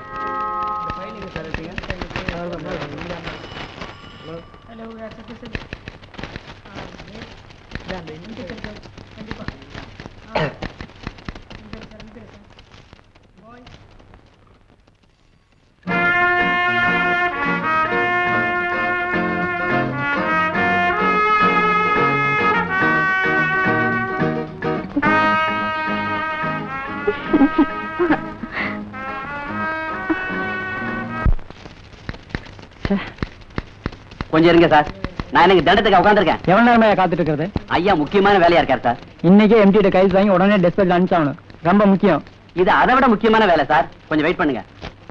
கொஞ்சம் இருங்க சார், நான் எனக்கு தண்டத்துக்கு உட்காந்துருக்கேன். எவ்வளவு நேரமா காத்துட்டு இருக்கிறது? ஐயா முக்கியமான வேலையா இருக்காரு சார். இன்னைக்கே எம்டி கைஸ் வாங்கி உடனே டிஸ்பேச் அனுப்பிச்சாகணும். ரொம்ப முக்கியம். இது அதை விட முக்கியமான வேலை சார். கொஞ்சம் வெயிட் பண்ணுங்க.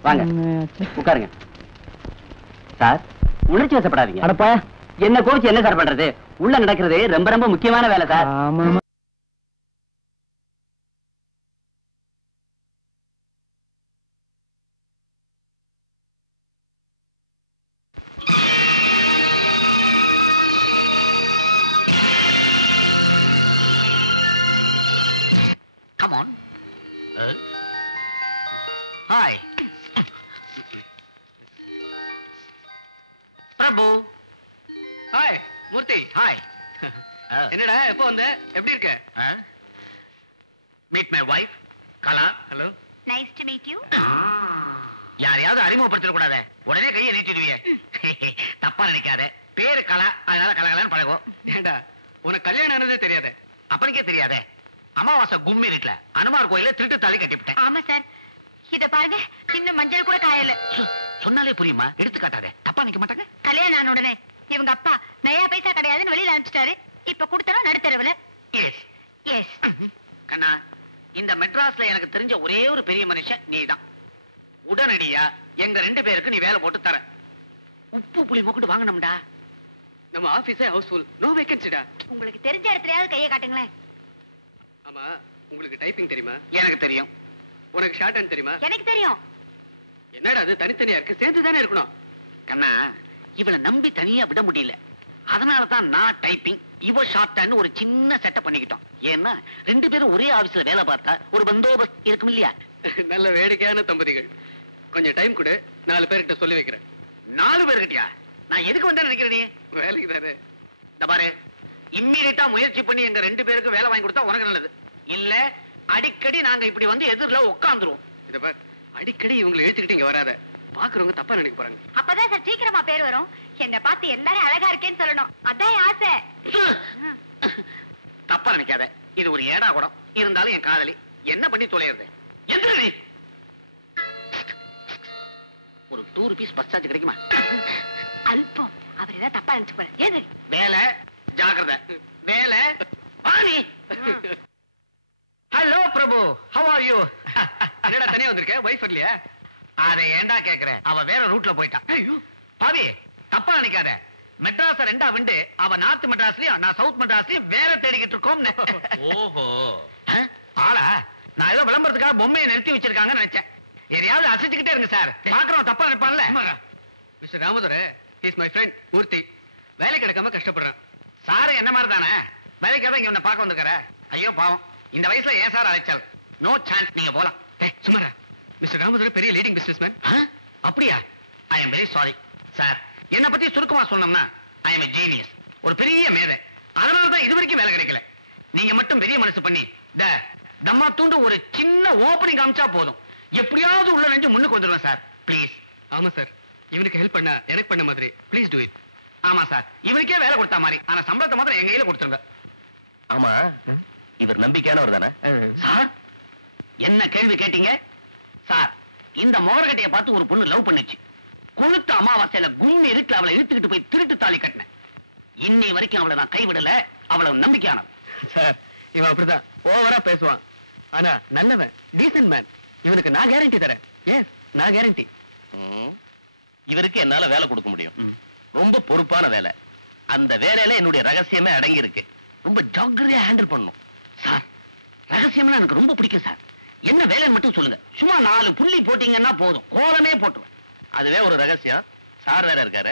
வாங்க உட்காருங்க. சார் உணர்ச்சி வசப்படாதீங்க. அடப்பா, என்ன கோச்சு என்ன சார் பண்றது? உள்ள நடக்கிறது ரொம்ப ரொம்ப முக்கியமான வேலை சார். ஆமா. Come on. Hi. Prabhu. Hi Murthy. Hi. என்னடா எப்போ வந்த? எப்படி இருக்க? Meet my wife Kala. Hello. Nice to meet you. யாரையாவது அறிமுகப்படுத்திட கூடாத, உடனே கையை நீட்டிடுவியே. தப்பா நினைக்காத, பேரு கலா, அதனால கலகலான்னு பழகும். ஏண்டா உனக்கு கல்யாணம் ஆனதே தெரியாத? அப்பனுக்கே தெரியாதே. அமாவாசை கும்மி வீட்டுல அனுமார் கோயில திருட்டு தாலி கட்டிவிட்டேன். ஆமா சார், இத பாருங்க, இன்னும் மஞ்சள் கூட காயல. சொன்னாலே புரியுமா? எடுத்து காட்டாத, தப்பா நிக்க மாட்டாங்க. கல்யாணம் ஆன உடனே இவங்க அப்பா நயா பைசா கிடையாதுன்னு வெளியில அனுப்பிச்சிட்டாரு. இப்ப கொடுத்தனும் நடுத்தரவுல. S S. கண்ணா, இந்த மெட்ராஸ்ல எனக்கு தெரிஞ்ச ஒரே ஒரு பெரிய மனுஷன் நீதான். உடனடியா எங்க 2 பேருக்கு நீ வேலை போட்டு தர. உப்பு புளி மூக்கிட்டு வாங்கணும்டா. நம்ம ஆபீஸே ஹவுஸ்ஃபுல், நோ வேகன்சிடா. உங்களுக்கு தெரிஞ்ச இடத்துலயாவது கையை காட்டுங்களேன். ஆமா, உங்களுக்கு டைப்பிங் தெரியுமா? எனக்கு தெரியும். உனக்கு ஷார்ட் ஹேண்ட் தெரியுமா? எனக்கு தெரியும். என்னடா அது தனித்தனியா இருக்கு, சேர்ந்து தானே இருக்கணும். கண்ணா, இவளை நம்பி தனியா விட முடியல. அதனாலதான் நான் டைப்பிங், இவ ஷார்ட் ஹேண்ட் ஒரு சின்ன செட்டப் பண்ணிக்கிட்டோம். ஏன்னா 2 பேரும் ஒரே ஆபீஸ்ல வேலை பார்த்தா ஒரு பந்தோபஸ்து இருக்கும் இல்லையா? நல்ல வேடிக்கையான தம்பதிகள். கொஞ்சம் டைம் கொடு, 4 பேர்கிட்ட சொல்லி வைக்கிறேன். 4 பேர்கிட்டயா? நான் எதுக்கு வந்தேன்னு நினைக்கிறேன்? நீ வேலைக்கு தானே. இந்த பாரு, இம்மீடியட்டா முயற்சி பண்ணி எங்க 2 பேருக்கு வேலை வாங்கி கொடுத்தா உனக்கு நல்லது. இல்ல அடிக்கடி நாங்க இப்படி வந்து எதிரில உட்காந்துருவோம். இத பார், அடிக்கடி இவங்களை இழுத்துக்கிட்டு இங்க வராத. பாக்குறவங்க தப்பா நினைக்க போறாங்க. அப்பதான் சார் சீக்கிரமா பேர் வரும். என்ன பார்த்து எல்லாரும் அழகா இருக்கேன்னு சொல்லணும். அதான் ஆசை. தப்பா நினைக்காத, இது ஒரு ஏடா குடம். இருந்தாலும் என் காதலி, என்ன பண்ணி தொலைறது? எந்திர நீ. ஒரு 2 ரூபீஸ் பஸ் சார்ஜ் கிடைக்குமா? அல்பம். அவர் ஏதாவது தப்பா நினைச்சு போற. ஏது வேலை ஜாக்கிரதை. வேலை பாணி. Hello Prabhu, how are you? என்னடா தனியா வந்திருக்க? வைஃப் இல்லையா? அதை ஏண்டா கேக்குற? அவ வேற ரூட்ல போயிட்டா. பாவி, தப்பா நினைக்காத. மெட்ராஸ் 2ஆ விண்டு, அவ நார்த் மெட்ராஸ்லயும் நான் சவுத் மெட்ராஸ்லயும் வேற தேடிக்கிட்டு இருக்கோம். ஓஹோ, ஆளா? நான் ஏதோ விளம்பரத்துக்காக பொம்மையை நிறுத்தி வச்சிருக்காங்கன்னு நினைச்சேன். எதையாவது அசைச்சுக்கிட்டே இருங்க சார், பாக்குறவன் தப்பா நினைப்பான்ல. Mister Ramadurai, he is my friend Murthy. வேலை கிடைக்காம கஷ்டப்படுறான். சாரு என்ன மாதிரி தானே, வேலைக்காக இங்க உன்னை பார்க்க வந்துருக்கார. ஐயோ பாவம், இந்த வயசுல ஏன் சார் அழைச்சால்? நோ சான்ஸ், நீங்க போலாம். சுமாரா, மிஸ்டர் ராமதுரை பெரிய லீடிங் பிசினஸ்மேன். அப்படியா? I am very sorry sir. என்ன பத்தி சுருக்கமா சொன்னோம்னா, ஐ எம் a genius, ஒரு பெரிய மேதை. அதனாலதான் இதுவரைக்கும் வேலை கிடைக்கல. நீங்க மட்டும் பெரிய மனசு பண்ணி தம்மா தூண்டு ஒரு சின்ன ஓபனிங் காமிச்சா போதும், எப்படியாவது உள்ள நெஞ்சு முன்னுக்கு வந்துடுவேன் சார். ப்ளீஸ். ஆமா சார், இவனுக்கு ஹெல்ப் பண்ணா எனக்கு பண்ண மாதிரி. Please do it. ஆமா சார், இவனுக்கே வேலை கொடுத்தா மாதிரி. ஆனா சம்பளத்தை மாத்திரம் எங்க கையில கொடுத்துருங்க. ஆமா, இவர் நம்பிக்கையானவர் தானே? சார், என்ன கேள்வி கேட்டீங்க? சார், இந்த மோரகட்டையை பார்த்து ஒரு பொண்ணு லவ் பண்ணுச்சு. கொளுத்த அமாவாசையில கும்மி இருக்கு அவளை இழுத்துக்கிட்டு போய் திருட்டு தாலி கட்டினேன். இன்னை வரைக்கும் அவளை நான் கைவிடல. அவளை நம்பிக்கையான சார். இவன் அப்படிதான் ஓவரா பேசுவான். ஆனா நல்லவன், டீசன்ட் மேன். இவனுக்கு நான் கேரண்டி தரேன். எஸ், நான் கேரண்டி. இவருக்கு என்னால வேலை கொடுக்க முடியும். ரொம்ப பொறுப்பான வேலை. அந்த வேலையில என்னுடைய ரகசியமே அடங்கி இருக்கு. ரொம்ப ஜாக்கிரதையா ஹேண்டில் பண்ணணும் சார். ரகசியம்னா எனக்கு ரொம்ப பிடிக்கும் சார். என்ன வேலைன்னு மட்டும் சொல்லுங்க. சும்மா 4 புள்ளி போட்டீங்கன்னா போதும், கோலமே போட்டுரும். அதுவே ஒரு ரகசியம். சார் வேற இருக்காரு.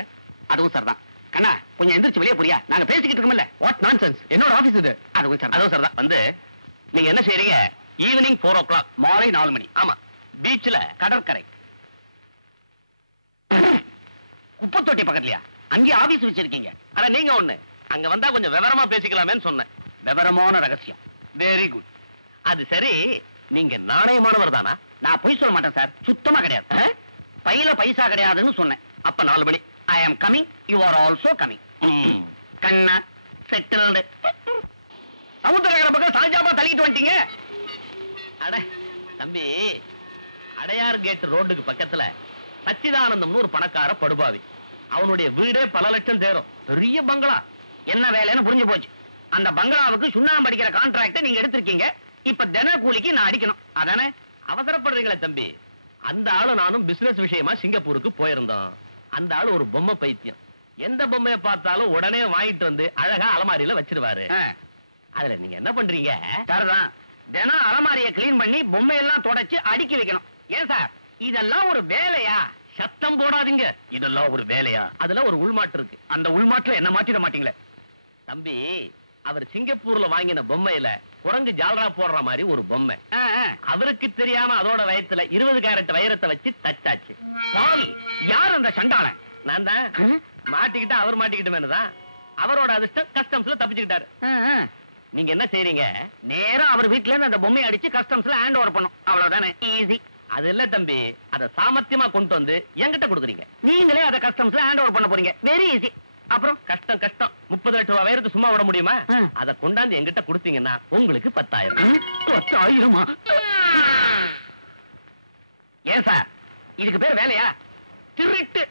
அதுவும் சார் தான். கண்ணா கொஞ்சம் எந்திரிச்சு வெளியே போறியா? நாங்க பேசிக்கிட்டு இருக்கோம்ல. What nonsense? என்னோட ஆபீஸ் இது. அதுவும் சார் தான். வந்து நீங்க என்ன செய்றீங்க? ஈவினிங் 4 o'clock, மாலை 4 மணி. ஆமா, பீச்ல கடற்கரை குப்பத்தொட்டி பக்கத்துலயா? அங்கே ஆபீஸ் வச்சிருக்கீங்க. ஆனா நீங்க ஒண்ணு அங்க வந்தா கொஞ்சம் விவரமா பேசிக்கலாமேன்னு சொன்னேன். விவரமான ரகசியம். Very good. அது சரி, நீங்க நாணயமானவர் தானா? நான் பொய் சொல்ல மாட்டேன் சார், சுத்தமா கிடையாது. பையில பைசா கிடையாதுன்னு சொன்னேன். அப்ப 4 மணி. I am coming, you are also coming. கண்ணா செட்டில்டு. சமுத்திரக்கரை பக்கம் சாஜாபா தள்ளிட்டு வந்துட்டீங்க. அட தம்பி, அடையார் கேட் ரோடுக்கு பக்கத்துல சச்சிதானந்தம்னு ஒரு பணக்கார படுபாவி. அவனுடைய வீடே பல லட்சம் தேரும். பெரிய பங்களா. என்ன வேலைன்னு புரிஞ்சு போச்சு. அந்த பங்களாவுக்கு சுண்ணாம்பு அடிக்கிற கான்ட்ராக்ட் நீங்க எடுத்திருக்கீங்க. இப்ப தின கூலிக்கு நான் அடிக்கணும். அதானே? அவசரப்படுறீங்களே தம்பி. அந்த ஆளு நானும் பிசினஸ் விஷயமா சிங்கப்பூருக்கு போயிருந்தோம். அந்த ஆளு ஒரு பொம்மை பைத்தியம். எந்த பொம்மையை பார்த்தாலும் உடனே வாங்கிட்டு வந்து அழகா அலமாரியில வச்சிருவாரு. அதுல நீங்க என்ன பண்றீங்க? சார்தான் தினம் அலமாரியை கிளீன் பண்ணி பொம்மையெல்லாம் தொடச்சு அடுக்கி வைக்கணும். ஏன் சார், இதெல்லாம் ஒரு வேலையா? சத்தம் போடாதீங்க. இதெல்லாம் ஒரு வேலையா? அதுல ஒரு உள்மாட்டு இருக்கு. அந்த உள்மாட்டுல என்ன மாட்டிட மாட்டீங்களே தம்பி. அவர் சிங்கப்பூர்ல வாங்கின பொம்மையில குரங்கு ஜால்ரா போடுற மாதிரி ஒரு பொம்மை. அவருக்கு தெரியாம அதோட வயத்துல 20 கேரட் வைரத்தை வச்சு தச்சாச்சு. யார் அந்த சண்டாளன்? நான் தான். மாட்டிக்கிட்டா அவர் மாட்டிக்கிட்டுமேனுதான். அவரோட அதிர்ஷ்டம் கஸ்டம்ஸ்ல தப்பிச்சுக்கிட்டாரு. நீங்க என்ன செய்றீங்க? நேரா அவர் வீட்டுல இருந்து அந்த பொம்மையை அடிச்சு கஸ்டம்ஸ்ல ஹேண்ட் ஓவர் பண்ணும். அவ்வளவுதானே? ஈஸி. அது இல்ல தம்பி, அதை சாமர்த்தியமா கொண்டு வந்து என்கிட்ட கொடுக்குறீங்க. நீங்களே அதை கஸ்டம்ஸ்ல ஹேண்ட் ஓவர் பண்ண போறீங்க. Very easy. அப்புறம் கஷ்டம் 30 லட்சம் ரூபாய் வைரத்து சும்மா விட முடியுமா? அதை கொண்டாந்து என்கிட்ட கொடுத்தீங்கன்னா உங்களுக்கு 10,000. 10,000? ஏன் சார், இதுக்கு பேர் வேலையா? திருட்டு.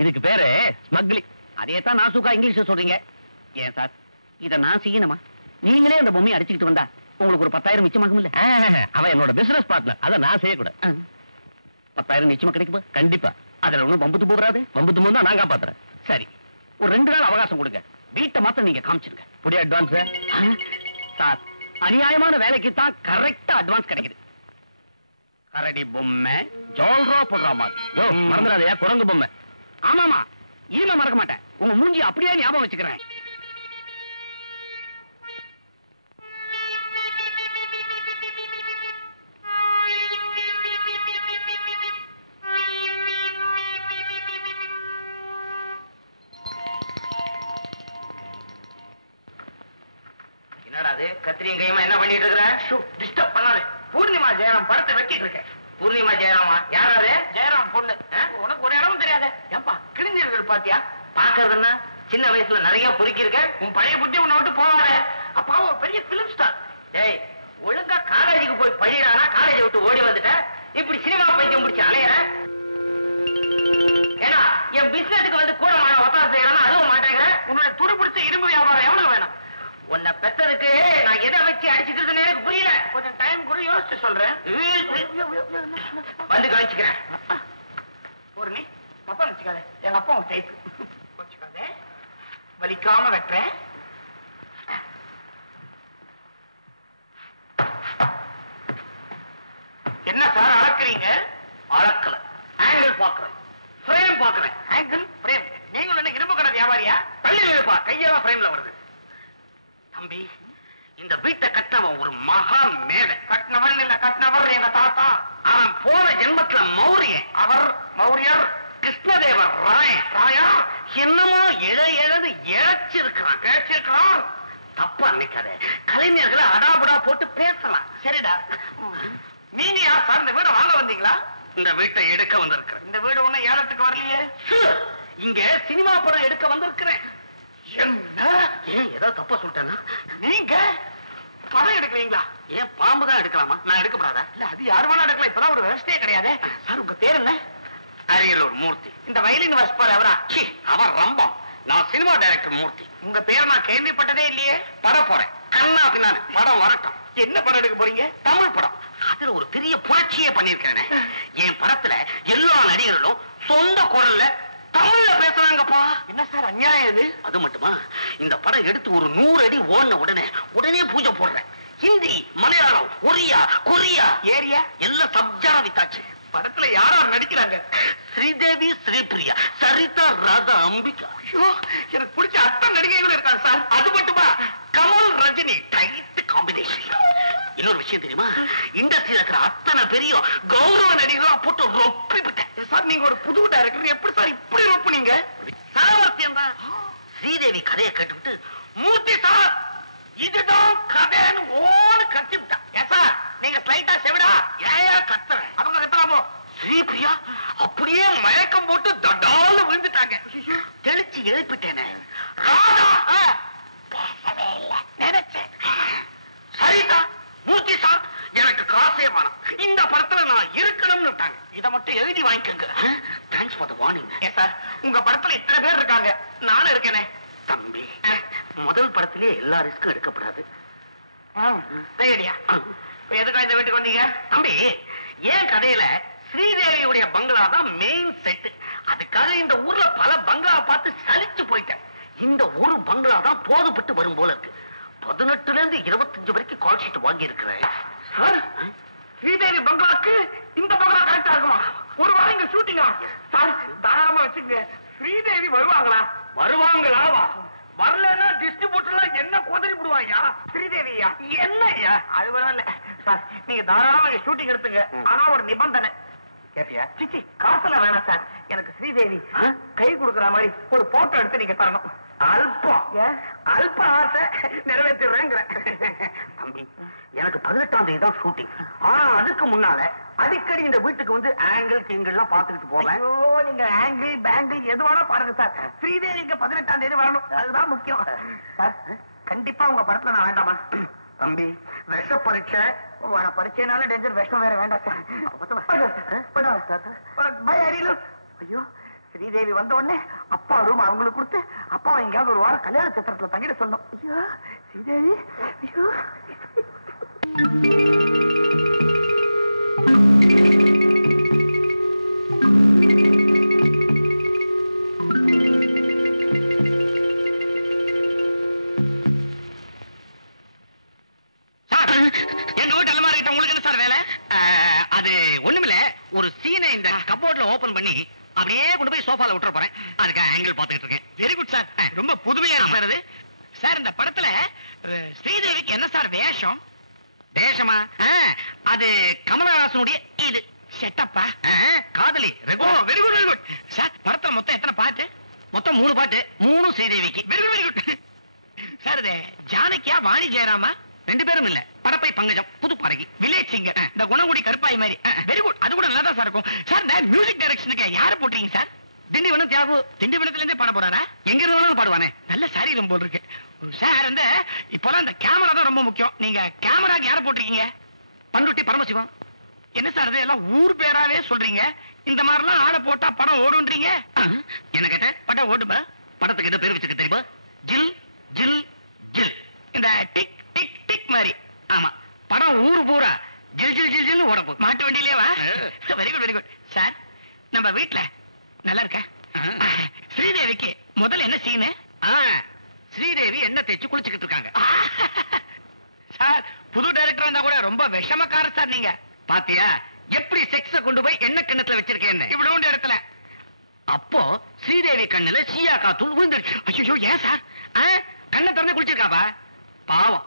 இதுக்கு பேரு ஸ்மக்லிங். அதே தான் நாசுக்கா இங்கிலீஷ் சொல்றீங்க. ஏன் சார், இதை நான் செய்யணுமா? நீங்களே அந்த பொம்மையை அடிச்சுக்கிட்டு வந்தா உங்களுக்கு ஒரு 10,000 மிச்சமாகும் இல்ல? அவன் என்னோட பிசினஸ் பார்ட்னர். அதை நான் செய்யக்கூடாது. 10,000 நிச்சயமா கிடைக்குமா? கண்டிப்பா. அதுல ஒண்ணும் பம்புத்து போடுறாது. பம்புத்து போது நான் காப்பாத்துறேன். சரி, ஒரு 2 நாள் அவகாசம் கொடுங்க. வீட்டை மாத்த நீங்க காமிச்சிருங்க. புதிய அட்வான்ஸ் சார். அநியாயமான வேலைக்கு தான் கரெக்டா அட்வான்ஸ் கிடைக்குது. கரடி பொம்மை ஜால்ரா போடுற மாதிரி. மறந்துடாதையா, குரங்கு பொம்மை. ஆமாமா, இனிமே மறக்க மாட்டேன். உங்க மூஞ்சி அப்படியே ஞாபகம் வச்சுக்கிறேன். கத்திரியும் கையுமா என்ன பண்ணிட்டு இருக்கிற? டிஸ்டர்ப் பண்ணாரு. பூர்ணிமா ஜெயராம் படத்தை வெட்டிட்டு இருக்கேன். பூர்ணிமா ஜெயராமா? யாராவது? ஜெயராம் பொண்ணு. உனக்கு ஒரு இடமும் தெரியாது. ஏப்பா கிழிஞ்சிருக்கு பாத்தியா? பாக்குறதுன்னா சின்ன வயசுல நிறைய பொறுக்கி இருக்க. உன் பழைய புத்தி உன்னை விட்டு போவாரு. அப்பா ஒரு பெரிய பிலிம் ஸ்டார். டேய், ஒழுங்கா காலேஜுக்கு போய் படிடானா காலேஜை விட்டு ஓடி வந்துட்ட. இப்படி சினிமா பைத்தியம் முடிச்சு அலையற. ஏன்னா என் பிசினஸுக்கு வந்து கூட ஒத்தாசை செய்யறானா அதுவும் மாட்டேங்கிற. உன்னோட துடு பிடிச்ச இரும்பு வியாபாரம் எவ்வளவு வேணும்? உன்னை பெத்ததுக்கு நான் எதை வச்சு அடிச்சுக்கிறதுன்னு எனக்கு புரியல. கொஞ்சம் டைம் கூட யோசிச்சு சொல்றேன். வந்து கழிச்சுக்கிறேன். பூர்ணி, தப்பா வச்சுக்காத. எங்க அப்பா ஒரு டைப். வச்சுக்காத, வலிக்காம வெட்டுறேன். என்ன சார் அளக்குறீங்க? அளக்கல, ஆங்கிள் பாக்குறேன், ஃப்ரேம் பாக்குறேன். Angle frame. நீங்களும் என்ன இரும்பு கடை வியாபாரியா? தள்ளி இருப்பா, கையெல்லாம் ஃப்ரேம்ல வருது. தம்பி, இந்த வீட்டை கட்டினவன் ஒரு மகா மேதை. கட்டினவன் இல்ல, கட்டினவர் எங்க தாத்தா. அவன் போன ஜென்மத்துல மௌரியன். அவர் மௌரியர் கிருஷ்ணதேவர் ராயா. என்னமோ எழுது இழைச்சிருக்கிறான். பேச்சிருக்கிறான். தப்பா நினைக்காத. கலைஞர்களை அடாபுடா போட்டு பேசலாம். சரிடா. நீங்க யார் சார்? இந்த வீடை வாங்க வந்தீங்களா? இந்த வீட்டை எடுக்க வந்திருக்கிறேன். இந்த வீடு ஒண்ணு ஏலத்துக்கு வரலையே. இங்க சினிமா படம் எடுக்க வந்திருக்கிறேன். என்ன? ஏன் ஏதோ தப்பா சொல்லிட்டேன்னா? நீங்க படம் எடுக்கிறீங்களா? ஏன் பாம்பு தான் எடுக்கலாமா? நான் எடுக்கப்படாதா? இல்ல அது யாரு வேணா எடுக்கலாம். இப்பதான் ஒரு விவசாயே கிடையாது. சார் உங்க பேர் என்ன? அரியலூர் மூர்த்தி. இந்த வயலின் வாசிப்பார் அவரா? அவர் ரம்பம். நான் சினிமா டைரக்டர் மூர்த்தி. உங்க பேர் நான் கேள்விப்பட்டதே இல்லையே. பட போறேன். கண்ணா பின்னாடி படம் வரட்டும். என்ன படம் எடுக்க போறீங்க? தமிழ் படம். அதுல ஒரு பெரிய புரட்சியே பண்ணிருக்கேன். என் படத்துல எல்லா நடிகர்களும் சொந்த குரல்ல தமிழ்ல பேசுறாங்கப்பா. என்ன சார் அநியாயம் இது? அது மட்டுமா, இந்த படம் எடுத்து ஒரு 100 அடி ஓடின உடனே பூஜை போடுறேன். ஹிந்தி, மலையாளம், ஒரியா, கொரியா, ஏரியா எல்லாம் சப்ஜாரா வித்தாச்சு. படத்துல யாரா நடிக்கிறாங்க? ஸ்ரீதேவி, ஸ்ரீபிரியா, சரிதா, ராதா, அம்பிகா. எனக்கு பிடிச்ச அத்தனை நடிகைகளும் இருக்காங்க சார். அது மட்டுமா, கமல், ரஜினி டைட் காம்பினேஷன். இன்னொரு விஷயம் தெரியுமா, இண்டஸ்ட்ரியில இருக்கிற அத்தனை பெரிய கௌரவ நடிகர்களா போட்டு ரொப்பி விட்டேன் சார். நீங்க ஒரு புது டைரக்டர், எப்படி சார் இப்படி ரொப்புனீங்க? சாமர்த்தியம் தான். ஸ்ரீதேவி கதையை கேட்டுவிட்டு மூர்த்தி சார் இதுதான் கதைன்னு ஓன்னு கத்தி விட்டான். சார் நீங்க ஸ்லைட்டா செவிடா ஏயா கத்துற? அவங்க கத்துறாமோ? ஸ்ரீபிரியா அப்படியே மயக்கம் போட்டு தடால விழுந்துட்டாங்க. தெளிச்சு எழுப்பிட்டேனே. ராதா பேசவே இல்லை நினைச்சேன். சரிதா மூர்த்தி சார் எனக்கு காசே வேணாம், இந்த படத்துல நான் இருக்கணும்னு விட்டாங்க. இதை மட்டும் எழுதி வாங்கிக்கோங்க. Thanks for the warning. Sir உங்க படத்துல இத்தனை பேர் இருக்காங்க, நானும் இருக்கேனே. தம்பி முதல் படத்திலே எல்லா ரிஸ்க்கும் எடுக்கப்படாது. எதுக்காக இந்த வீட்டுக்கு வந்தீங்க? தம்பி ஏன் கதையில ஸ்ரீதேவியுடைய பங்களா தான் மெயின் செட். அதுக்காக இந்த ஊர்ல பல பங்களா பார்த்து சலிச்சு போயிட்டேன். இந்த ஒரு பங்களா தான் போதுபட்டு வரும் போல இருக்கு. 18ல இருந்து 25 வரைக்கும் கால் ஷீட் வாங்கி இருக்கிறேன். சார் ஸ்ரீதேவி பங்களாக்கு இந்த பங்களா கரெக்டா இருக்குமா? ஒரு வாரம் இங்க ஷூட்டிங்கா? சார் தாராளமா வச்சுங்க. ஸ்ரீதேவி வருவாங்களா? வருவாங்களா? வரலன்னா டிஸ்ட்ரிபியூட்டர்லாம் என்ன கொதறி விடுவாயா? ஸ்ரீதேவியா என்ன ஐயா? அது வரல சார். நீங்க தாராளமா ஷூட்டிங் எடுத்துங்க. ஆனா ஒரு நிபந்தனை. கேட்டியா? சிச்சி காசுல வேணாம் சார். எனக்கு ஸ்ரீதேவி கை கொடுக்குற மாதிரி ஒரு போட்டோ எடுத்து நீங்க தரணும். அல்பம் அல்ப ஆசை நிறைவேற்றுறேங்கிற. தம்பி எனக்கு 18ஆம் தேதி தான் ஷூட்டிங். ஆனா அதுக்கு முன்னால அடிக்கடி இந்த வீட்டுக்கு வந்து ஆங்கிள் கிங்கிள் எல்லாம் பாத்துக்கிட்டு போவேன். நீங்க ஆங்கிள் பேங்கிள் எது வேணா பாருங்க சார். ஸ்ரீதேவிக்கு 18ஆம் தேதி வரணும், அதுதான் முக்கியம் சார். கண்டிப்பா உங்க படத்துல நான் வேண்டாமா? தம்பி விஷ பரீட்சை வர பரீட்சைனால டேஞ்சர், விஷம் வேற வேண்டாம் சார். ஐயோ ஸ்ரீதேவி வந்த உடனே அப்பா ரூம் அவங்களுக்கு கொடுத்து அப்பாவை எங்கேயாவது ஒரு வாரம் கல்யாண சித்திரத்துல தங்கிட சொல்லணும். ஐயோ ஸ்ரீதேவி, ஐயோ எங்க வீட்டு அலமாரி கிட்ட உங்களுக்கு என்ன சார் வேலை? அது ஒண்ணுமில்ல, ஒரு சீனை இந்த கபோர்ட்ல ஓபன் பண்ணி அப்படியே கொண்டு போய் சோஃபால விட்டுற போறேன். அதுக்கு ஆங்கிள் பாத்துக்கிட்டு இருக்கேன். வெரி குட் சார், ரொம்ப புதுமையா இருக்கு சார். இந்த படத்துல ஸ்ரீதேவிக்கு என்ன சார் வேஷம்? வேஷமா? அது கமலஹாசனுடைய இது செட்டப்பா, காதலி. Very good very good sir. படத்துல மொத்தம் எத்தனை பாட்டு? மொத்தம் 3 பாட்டு, 3 ஸ்ரீதேவிக்கு. Very good very good sir. இது ஜானகியா வாணி ஜெயராமா? 2 பேரும் இல்ல, படப்பை பங்கஜம், புது பாடகி, வில்லேஜ் சிங்கர், இந்த குணங்குடி கருப்பாய் மாதிரி. வெரி குட், அது கூட நல்லா தான் சார் இருக்கும் சார். இந்த மியூசிக் டைரக்ஷனுக்கு யாரு போட்டீங்க சார்? திண்டிவனம் தியாகு. திண்டிவனத்துல இருந்தே பாட போறாரா? எங்க இருந்தாலும் பாடுவானே, நல்ல சாரீரம் போல் இருக்கு சார். இந்த இப்பெல்லாம் இந்த கேமரா தான் ரொம்ப முக்கியம். நீங்க கேமராக்கு யாரை போட்டிருக்கீங்க? பண்ருட்டி பரமசிவம். என்ன சார் இது எல்லாம் ஊர் பேராவே சொல்றீங்க? இந்த மாதிரிலாம் ஆளை போட்டா படம் ஓடுன்றீங்க. என்ன கேட்ட? படம் ஓடுமா? படத்துக்கு எது பேர் வச்சுக்க தெரியுமா? ஜில் ஜில் ஜில். இந்த டிக் டிக் டிக் மாதிரி. ஆமா, படம் ஊரு பூரா ஜில் ஜில் ஜில் ஜில் ஓட போகுது. மாட்டு வண்டியிலே வா. Very good very good sir. நம்ம வீட்டுல நல்லா இருக்க ஸ்ரீதேவிக்கு முதல்ல என்ன சீனு? ஸ்ரீதேவி என்ன தேய்ச்சி குளிச்சுக்கிட்டு இருக்காங்க சார். புது டைரக்டர் வந்தா கூட ரொம்ப விஷமக்கார சார். நீங்க பாத்தியா எப்படி செக்ஸ கொண்டு போய் என்ன கிண்ணத்துல வச்சிருக்கேன்னு? இவ்வளவு இடத்துல. அப்போ ஸ்ரீதேவி கண்ணுல சீயாக்கா தூள் விழுந்துருச்சு. ஐயோ ஏன் சார்? கண்ணை திறந்து குளிச்சிருக்காப்பா. பாவம்,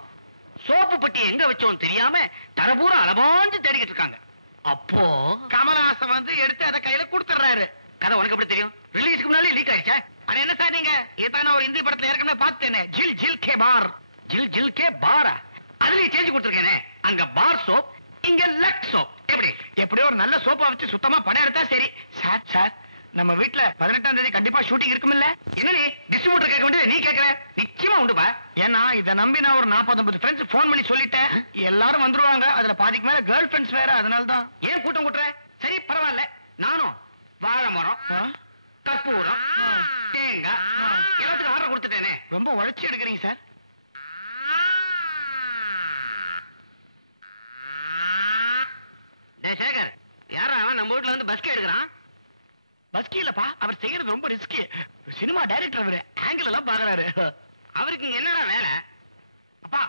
சோப்பு பட்டி எங்க வச்சோம் தெரியாம தரபூரா அலபாஞ்சு தேடிக்கிட்டு இருக்காங்க. அப்போ கமலஹாசன் வந்து எடுத்து அதை கையில கொடுத்துறாரு. கதை உனக்கு எப்படி தெரியும்? ரிலீஸ்க்கு முன்னாலே லீக் ஆயிடுச்சா? ஆனா என்ன சார் நீங்க இதான் ஒரு இந்தி படத்துல ஏற்கனவே பார்த்தேனே, ஜில் ஜில் கே பார். ஜில் ஜில் கே பாரா? அதுலயும் சேஞ்ச் கொடுத்துருக்கேனே. அங்க பார் சோப், இங்க லக் சோப். எப்படி எப்படியோ ஒரு நல்ல சோப்பா வச்சு சுத்தமா படம் எடுத்தா சரி சார். சார் நம்ம வீட்டுல 18ஆம் தேதி கண்டிப்பா ஷூட்டிங் இருக்குமில்ல? என்ன நீ டிஸ்ட்ரிபியூட்டர் கேட்க வேண்டியது நீ கேட்கற? நிச்சயமா உண்டுப்பா. ஏன்னா இதை நம்பி நான் ஒரு 40-50 ஃப்ரெண்ட்ஸ் போன் பண்ணி சொல்லிட்டேன். எல்லாரும் வந்துருவாங்க. அதுல பாதிக்கு மேல கேர்ள் ஃப்ரெண்ட்ஸ் வேற. அதனாலதான். ஏன் கூட்டம் கூட்டுற? சரி பரவாயில்ல. நானும் வாழை மரம், கற்பூரம், தேங்காய் எல்லாத்துக்கும் ஆர்டர் கொடுத்துட்டேனே. ரொம்ப உழைச்சி எடுக்கிறீங்க சார். சேகர், யாரா அவன் நம்ம வீட்டுல வந்து பஸ்கி எடுக்கிறான்? பஸ்கி இல்லப்பா, அவர் செய்யறது ரொம்ப ரிஸ்கி. சினிமா டைரக்டர் அவரு. ஆங்கிள் எல்லாம் பாக்குறாரு. அவருக்கு இங்க என்னடா வேலை? அப்பா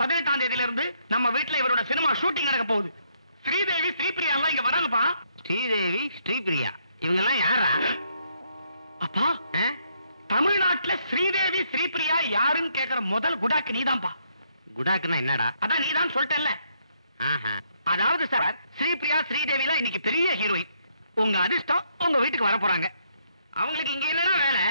18ஆம் தேதியில இருந்து நம்ம வீட்டுல இவரோட சினிமா ஷூட்டிங் நடக்க போகுது. ஸ்ரீதேவி ஸ்ரீபிரியா எல்லாம் இங்க வராங்கப்பா. ஸ்ரீதேவி ஸ்ரீபிரியா இவங்க எல்லாம் யாரா? அப்பா தமிழ்நாட்டுல ஸ்ரீதேவி ஸ்ரீபிரியா யாருன்னு கேக்குற முதல் குடாக்கு நீதான்ப்பா. குடாக்குன்னா என்னடா? அதான் நீதான் சொல்லிட்டல்ல. அதாவது சார், ஸ்ரீபிரியா ஸ்ரீதேவில இன்னைக்கு பெரிய ஹீரோயின். உங்க அதிர்ஷ்டம் உங்க வீட்டுக்கு வர போறாங்க. அவங்களுக்கு இங்க என்னடா வேலை?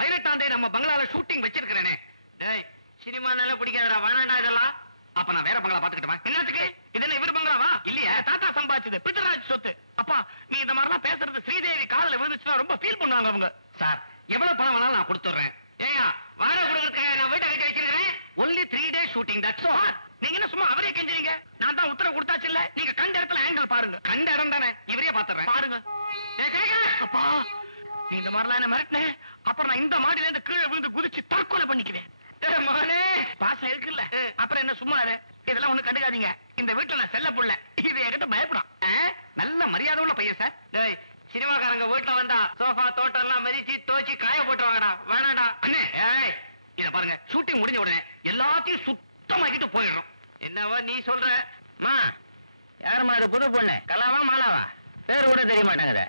18ஆம் தேதி நம்ம பங்களால ஷூட்டிங் வச்சிருக்கிறேனே. டேய், சினிமா நல்லா பிடிக்காதடா, வேணாண்டா இதெல்லாம். அப்ப நான் வேற பங்களா பாத்துக்கிட்டமா? என்னத்துக்கு? இது என்ன இவரு பங்களாவா? இல்லையா, தாத்தா சம்பாதிச்சது, பித்தராஜ் சொத்து. அப்பா, நீ இந்த மாதிரிலாம் பேசுறது ஸ்ரீதேவி காதுல விழுந்துச்சுன்னா ரொம்ப ஃபீல் பண்ணுவாங்க அவங்க. சார், எவ்வளவு பணம் வேணாலும் நான் கொடுத்துறேன். ஏயா, வாடகை கொடுக்க நான் வீட்டை கட்டி வச்சிருக்கிறேன். Only 3 days shooting. That's all. நீங்க என்ன சும்மா அவரே கெஞ்சுறீங்க? நான் தான் உத்தரவு கொடுத்தாச்சு இல்ல? நீங்க கண்ட இடத்துல ஆங்கிள் பாருங்க. கண்ட இடம் தானே, இவரே பாத்துறேன். பாருங்க. அப்பா, நீ இந்த மாதிரிலாம் என்ன மிரட்டின, அப்புறம் நான் இந்த மாடியில இருந்து கீழே விழுந்து குதிச்சு தற்கொலை பண்ணிக்குவேன். மகனே, பாசம் இருக்குல்ல, அப்புறம் என்ன சும்மா இதெல்லாம் ஒண்ணு கண்டுக்காதீங்க. இந்த வீட்டுல நான் செல்ல புள்ள. இது என்கிட்ட பயப்படும். நல்ல மரியாதை உள்ள பையன் சார். டேய், சினிமாக்காரங்க வீட்டுல வந்தா சோஃபா தோட்டம் எல்லாம் மதிச்சு தோச்சி காய போட்டுவாங்கடா. வேணாடா அண்ணே. இத பாருங்க, ஷூட்டிங் முடிஞ்ச உடனே எல்லாத்தையும் சுத்தமாக்கிட்டு போயிடுறோம். என்னவோ நீ சொல்ற. மா, யாருமா இது? புது பொண்ணு கலாவா மாலாவா? பேரு கூட தெரிய மாட்டாங்க.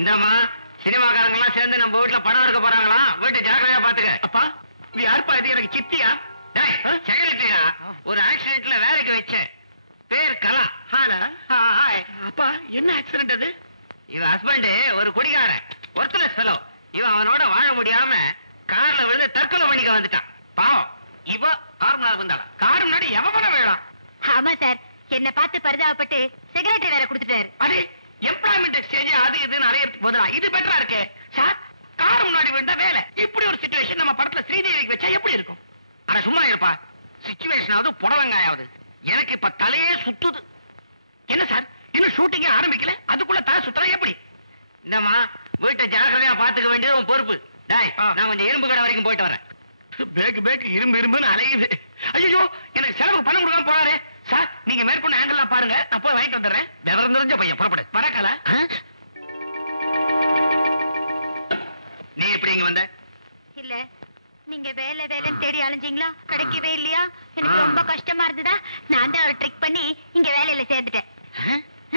இந்தம்மா, சினிமாக்காரங்க எல்லாம் சேர்ந்து நம்ம வீட்டுல படம் எடுக்க போறாங்களா? வீட்டை ஜாக்கிரதையா பாத்துக்க. அப்பா, இது யாருப்பா? இது எனக்கு சித்தியா? செக்ரட்டரியா? ஒரு ஆக்சிடென்ட்ல வேலைக்கு வச்சேன். பேர் கலா. அப்பா, என்ன ஆக்சிடென்ட் அது? இவ ஹஸ்பண்ட் ஒரு குடிகாரன், ஒர்த்லெஸ் ஃபெலோ. இவன் அவனோட வாழ முடியாம கார்ல விழுந்து தற்கொலை பண்ணிக்க வந்துட்டான். பாவம், இவ கார் முன்னாடி வந்தாளா? கார் முன்னாடி எவன வேளாம்? ஆமா சார், என்ன பார்த்து பரிதாபப்பட்டு செக்ரட்டரி வேற கொடுத்துட்டாரு. அது எம்ப்ளாய்மெண்ட் எக்ஸ்சேஞ்ச் அது இதுன்னு அலையறதுக்கு பதிலா இது பெட்டரா இருக்கே சார். கார் முன்னாடி விழுந்தா வேலை. இப்படி ஒரு சிச்சுவேஷன் நம்ம படத்துல ஸ்ரீதேவிக்கு வச்சா எப்படி இருக்கும்? ஆனா சும்மா இருப்பா. சிச்சுவேஷனாவது புடலங்காயாவது. எனக்கு இப்ப தலையே சுத்துது. என்ன சார், இன்னும் ஷூட்டிங்கே ஆரம்பிக்கல, அதுக்குள்ள தலை சுத்தா எப்படி? இந்தம்மா, வீட்டை ஜாக்கிரதையா பாத்துக்க வேண்டியது உன் பொறுப்பு. டாய், நான் கொஞ்சம் இரும்பு கடை வரைக்கும் போயிட்டு வரேன். பேக்கு இரும்பு இரும்புன்னு அலையுது. ஐயோ, எனக்கு செலவு பணம் கொடுக்காம போறாரு. சார், நீங்க மேற்கொண்டு ஆங்கிள் பாருங்க, நான் போய் வாங்கிட்டு வந்துடுறேன். விவரம் தெரிஞ்ச பையன், புறப்படு. வரக்கல. நீ எப்படி இங்க வந்த? இல்ல, நீங்க வேலை வேலைன்னு தேடி அலைஞ்சீங்களா? கிடைக்கவே இல்லையா? எனக்கு ரொம்ப கஷ்டமா இருந்ததா, நான் தான் ஒரு ட்ரிக் பண்ணி இங்க வேலையில சேர்ந்துட்டேன்.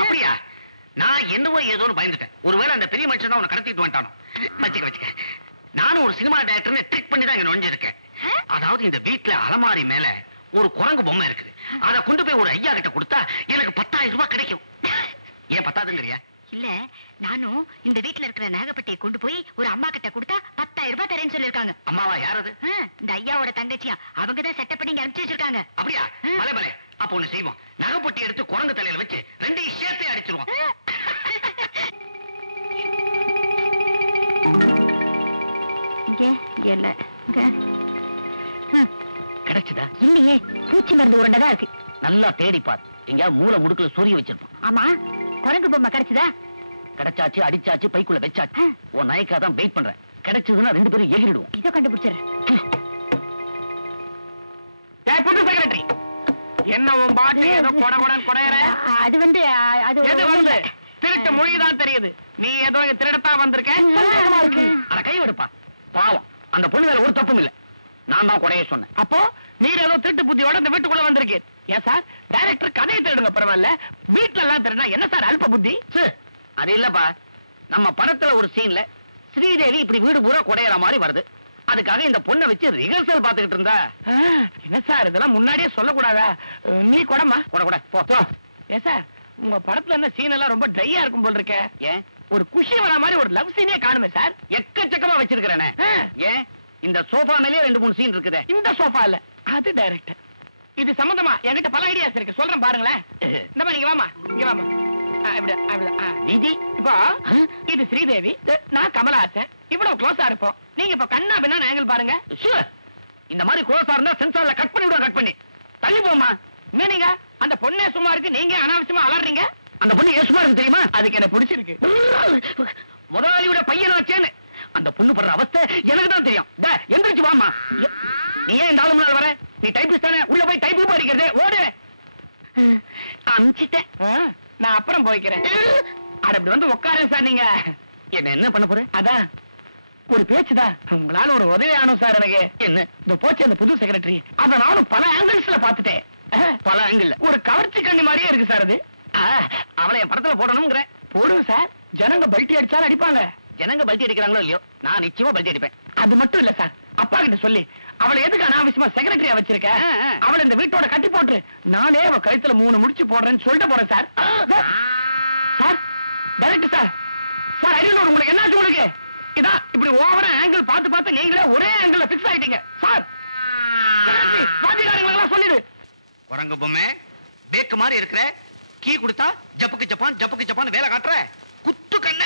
அப்படியா? நான் என்னவோ ஏதோன்னு பயந்துட்டேன். ஒருவேளை அந்த பெரிய மனுஷன் தான் உன்னை கடத்திட்டு வந்துட்டானோ. வச்சுக்க. நானும் ஒரு சினிமா டைரக்டர்னு ட்ரிக் பண்ணி தான் இங்க நுழைஞ்சிருக்கேன். அதாவது இந்த வீட்டுல அலமாரி மேல ஒரு குரங்கு பொம்மை இருக்குது. அதை கொண்டு போய் ஒரு ஐயா கிட்ட கொடுத்தா எனக்கு 10,000 ரூபாய் கிடைக்கும். ஏன் 10,000? இல்ல, நானும் இந்த வீட்டுல இருக்கிற நாகப்பட்டியை கொண்டு போய் ஒரு அம்மா கிட்ட கொடுத்தா 10,000 ரூபாய் தரேன்னு சொல்லிருக்காங்க. அம்மாவா? யாரது? இந்த ஐயாவோட தங்கச்சியா, அவங்கதான் செட்டப் பண்ணி அனுப்பிச்சு வச்சிருக்காங்க. அப்படியா? பலே. அப்ப ஒண்ணு செய்வோம், நகைப்பட்டி எடுத்து குரங்கு தலையில வச்சு 2 சேர்த்தே அடிச்சிருவோம். கிடைச்சதா? இல்லையே, பூச்சி மருந்து உருண்டதா இருக்கு. நல்லா தேடி பாரு, எங்க மூளை முடுக்குல சொரிய வச்சிருப்போம். ஆமா, குரங்கு பொம்மை கிடைச்சதா? கிடைச்சாச்சு, அடிச்சாச்சு, பைக்குள்ள வச்சாச்சு. உன் நாய்க்காதான் வெயிட் பண்றேன். கிடைச்சதுன்னா 2 பேரும் எகிரிடுவோம். இதோ கண்டுபிடிச்சிடறேன். செக்ரட்டரி, என்ன உன் பாட்டு ஏதோ கொடகொடன் கொடையற? அது வந்து எது வந்து திருட்டு மொழிதான் தெரியுது. நீ ஏதோ திருடத்தான் வந்திருக்க. அத கை எடுப்பா. பாவம், அந்த பொண்ணு மேல ஒரு தப்பும் இல்ல. நான் தான் கொடைய சொன்னேன். அப்போ நீர் ஏதோ திருட்டு புத்தியோட இந்த வீட்டுக்குள்ள வந்திருக்கீர். ஏன் சார், டைரக்டர் கதையை திருடுங்க பரவாயில்ல, வீட்டுல எல்லாம் திருடா என்ன சார் அல்ப புத்தி? அது இல்லப்பா, நம்ம படத்துல ஒரு சீன்ல ஸ்ரீதேவி இப்படி வீடு பூரா கொடையற மாதிரி வருது. அதுக்காக இந்த பொண்ணை வச்சு ரிஹர்சல் பாத்துக்கிட்டு இருந்தா. என்ன சார், இதெல்லாம் முன்னாடியே சொல்லக்கூடாதா? நீ கொடமா கொட போ. ஏன் சார், உங்க படத்துல என்ன சீன் எல்லாம் ரொம்ப ட்ரையா இருக்கும் போல் இருக்க. ஏன், ஒரு குஷி வர மாதிரி ஒரு லவ் சீனே காணுமே சார். எக்கச்சக்கமா வச்சிருக்கிறேனே. ஏன், இந்த சோஃபா மேலேயே 2-3 சீன் இருக்குது. இந்த சோஃபா இல்ல, அது டைரக்டர். இது சம்பந்தமா என்கிட்ட பல ஐடியாஸ் இருக்கு, சொல்றேன் பாருங்களேன். இந்த மாதிரி நீங்க வாமா, இங்க வாமா. நிதி இப்போ இது ஸ்ரீதேவி, நான் கமலஹாசன், இவ்வளவு க்ளோஸா இருப்போம். நீங்க இப்ப கண்ணா பின்னா ஆங்கிள் பாருங்க. இந்த மாதிரி க்ளோஸா இருந்தா சென்சார்ல கட் பண்ணி விடுவோம், கட் பண்ணி தள்ளி போமா. நீங்க அந்த பொண்ணே சும்மா இருக்கு, நீங்க அனாவசியமா அலறீங்க. அந்த பொண்ணு ஏசுமா இருக்கு தெரியுமா? அதுக்கு என்ன பிடிச்சிருக்கு. முதலாளியோட பையனை வச்சேன்னு அந்த பொண்ணு படுற அவஸ்தை எனக்கு தான் தெரியும். எந்திரிச்சு வாமா. நீ ஏன் இந்த ஆளு முன்னால வர? நீ டைப்பிஸ்ட் தானே, உள்ள போய் டைப்பு படிக்கிறது. ஓடு. அமிச்சிட்டேன், நான் அப்புறம் போய்க்கிறேன். அப்படி வந்து உட்காரேன் சார். நீங்க என்ன பண்ண போற? அதான் ஒரு பேச்சுதான், உங்களால ஒரு உதவி ஆனும் சார் எனக்கு. என்ன இந்த போச்சு அந்த புது செக்ரட்டரி, அத நானும் பல ஆங்கிள்ஸ்ல பாத்துட்டேன். பல ஆங்கிள் ஒரு கவர்ச்சி கண்ணி மாதிரியே இருக்கு சார். அது அவளை என் படத்துல போடணும்ங்கிற. போடுங்க சார். ஜனங்க பல்ட்டி அடிச்சாலும் அடிப்பாங்க. ஜனங்க பல்ட்டி அடிக்கிறாங்களோ இல்லையோ, நான் நிச்சயமா பல்ட்டி அடிப்பேன். அது மட்டும் இல்ல சார், அப்பா கிட்ட சொல்லி அவளை எதுக்கு அனாவசியமா செக்ரட்டரியா வச்சிருக்க, அவளை இந்த வீட்டோட கட்டி போட்டு நானே அவ கழுத்துல 3 முடிச்சு போடுறேன்னு சொல்லிட்டு போறேன் sir. Sir director sir, sir Ariyalur உங்களுக்கு என்னாச்சு? உங்களுக்கு இதான் இப்படி ஓவரா ஆங்கிள் பார்த்து பார்த்து நீங்களே ஒரே ஆங்கிள் பிக்ஸ் ஆயிட்டீங்க சார். வாத்தியாரங்களெல்லாம் சொல்லிடு. குரங்கு பொம்மை பேக்கு மாதிரி இருக்கிற, கீ கொடுத்தா ஜப்புக்கு ஜப்பான் ஜப்புக்கு ஜப்பான் வேலை காட்டுற குத்து கண்ண.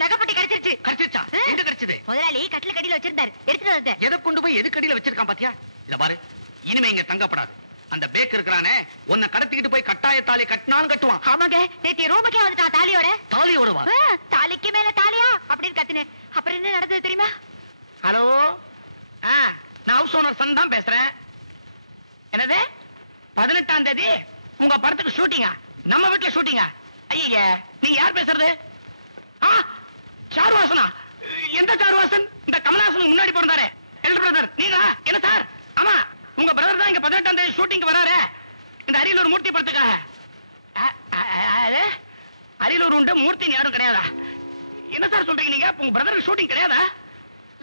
நகைப்பட்டி கிடைச்சிருச்சு. கிடைச்சிருச்சா? எங்க கிடைச்சது? முதலாளி கட்டில கடியில வச்சிருந்தாரு, எடுத்துட்டு வந்தேன். எதை கொண்டு போய் எது கடியில வச்சிருக்கான் பாத்தியா? இத பாரு, இனிமே இங்க தங்கப்படாது. அந்த பேக் இருக்கிறானே உன்னை கடத்திக்கிட்டு போய் கட்டாய தாலி கட்டினாலும் கட்டுவான். ஆமாங்க, நேத்தி ரூமுக்கே வந்துட்டான் தாலியோட. தாலியோட வா? தாலிக்கு மேல தாலியா அப்படின்னு கத்துனேன். அப்புறம் என்ன நடந்தது தெரியுமா? ஹலோ, நான் ஹவுஸ் ஓனர் சன் தான் பேசுறேன். என்னது 18ஆம் தேதி உங்க படத்துக்கு ஷூட்டிங்கா? நம்ம வீட்டுல ஷூட்டிங்கா? ஐயா, நீங்க யார் பேசுறது? சாருவாசனா? எந்த சாருவாசன்? இந்த கமலஹாசனுக்கு முன்னாடி பிறந்தாரே எல்டர் பிரதர் நீங்க? என்ன சார்? ஆமா, உங்க பிரதர் தான் இங்க 18ஆம் தேதி ஷூட்டிங் வராரு, இந்த அரியலூர் மூர்த்தி படத்துக்காக. அரியலூர் உண்டு, மூர்த்தி யாரும் கிடையாதா? என்ன சார் சொல்றீங்க நீங்க? உங்க பிரதருக்கு ஷூட்டிங் கிடையாதா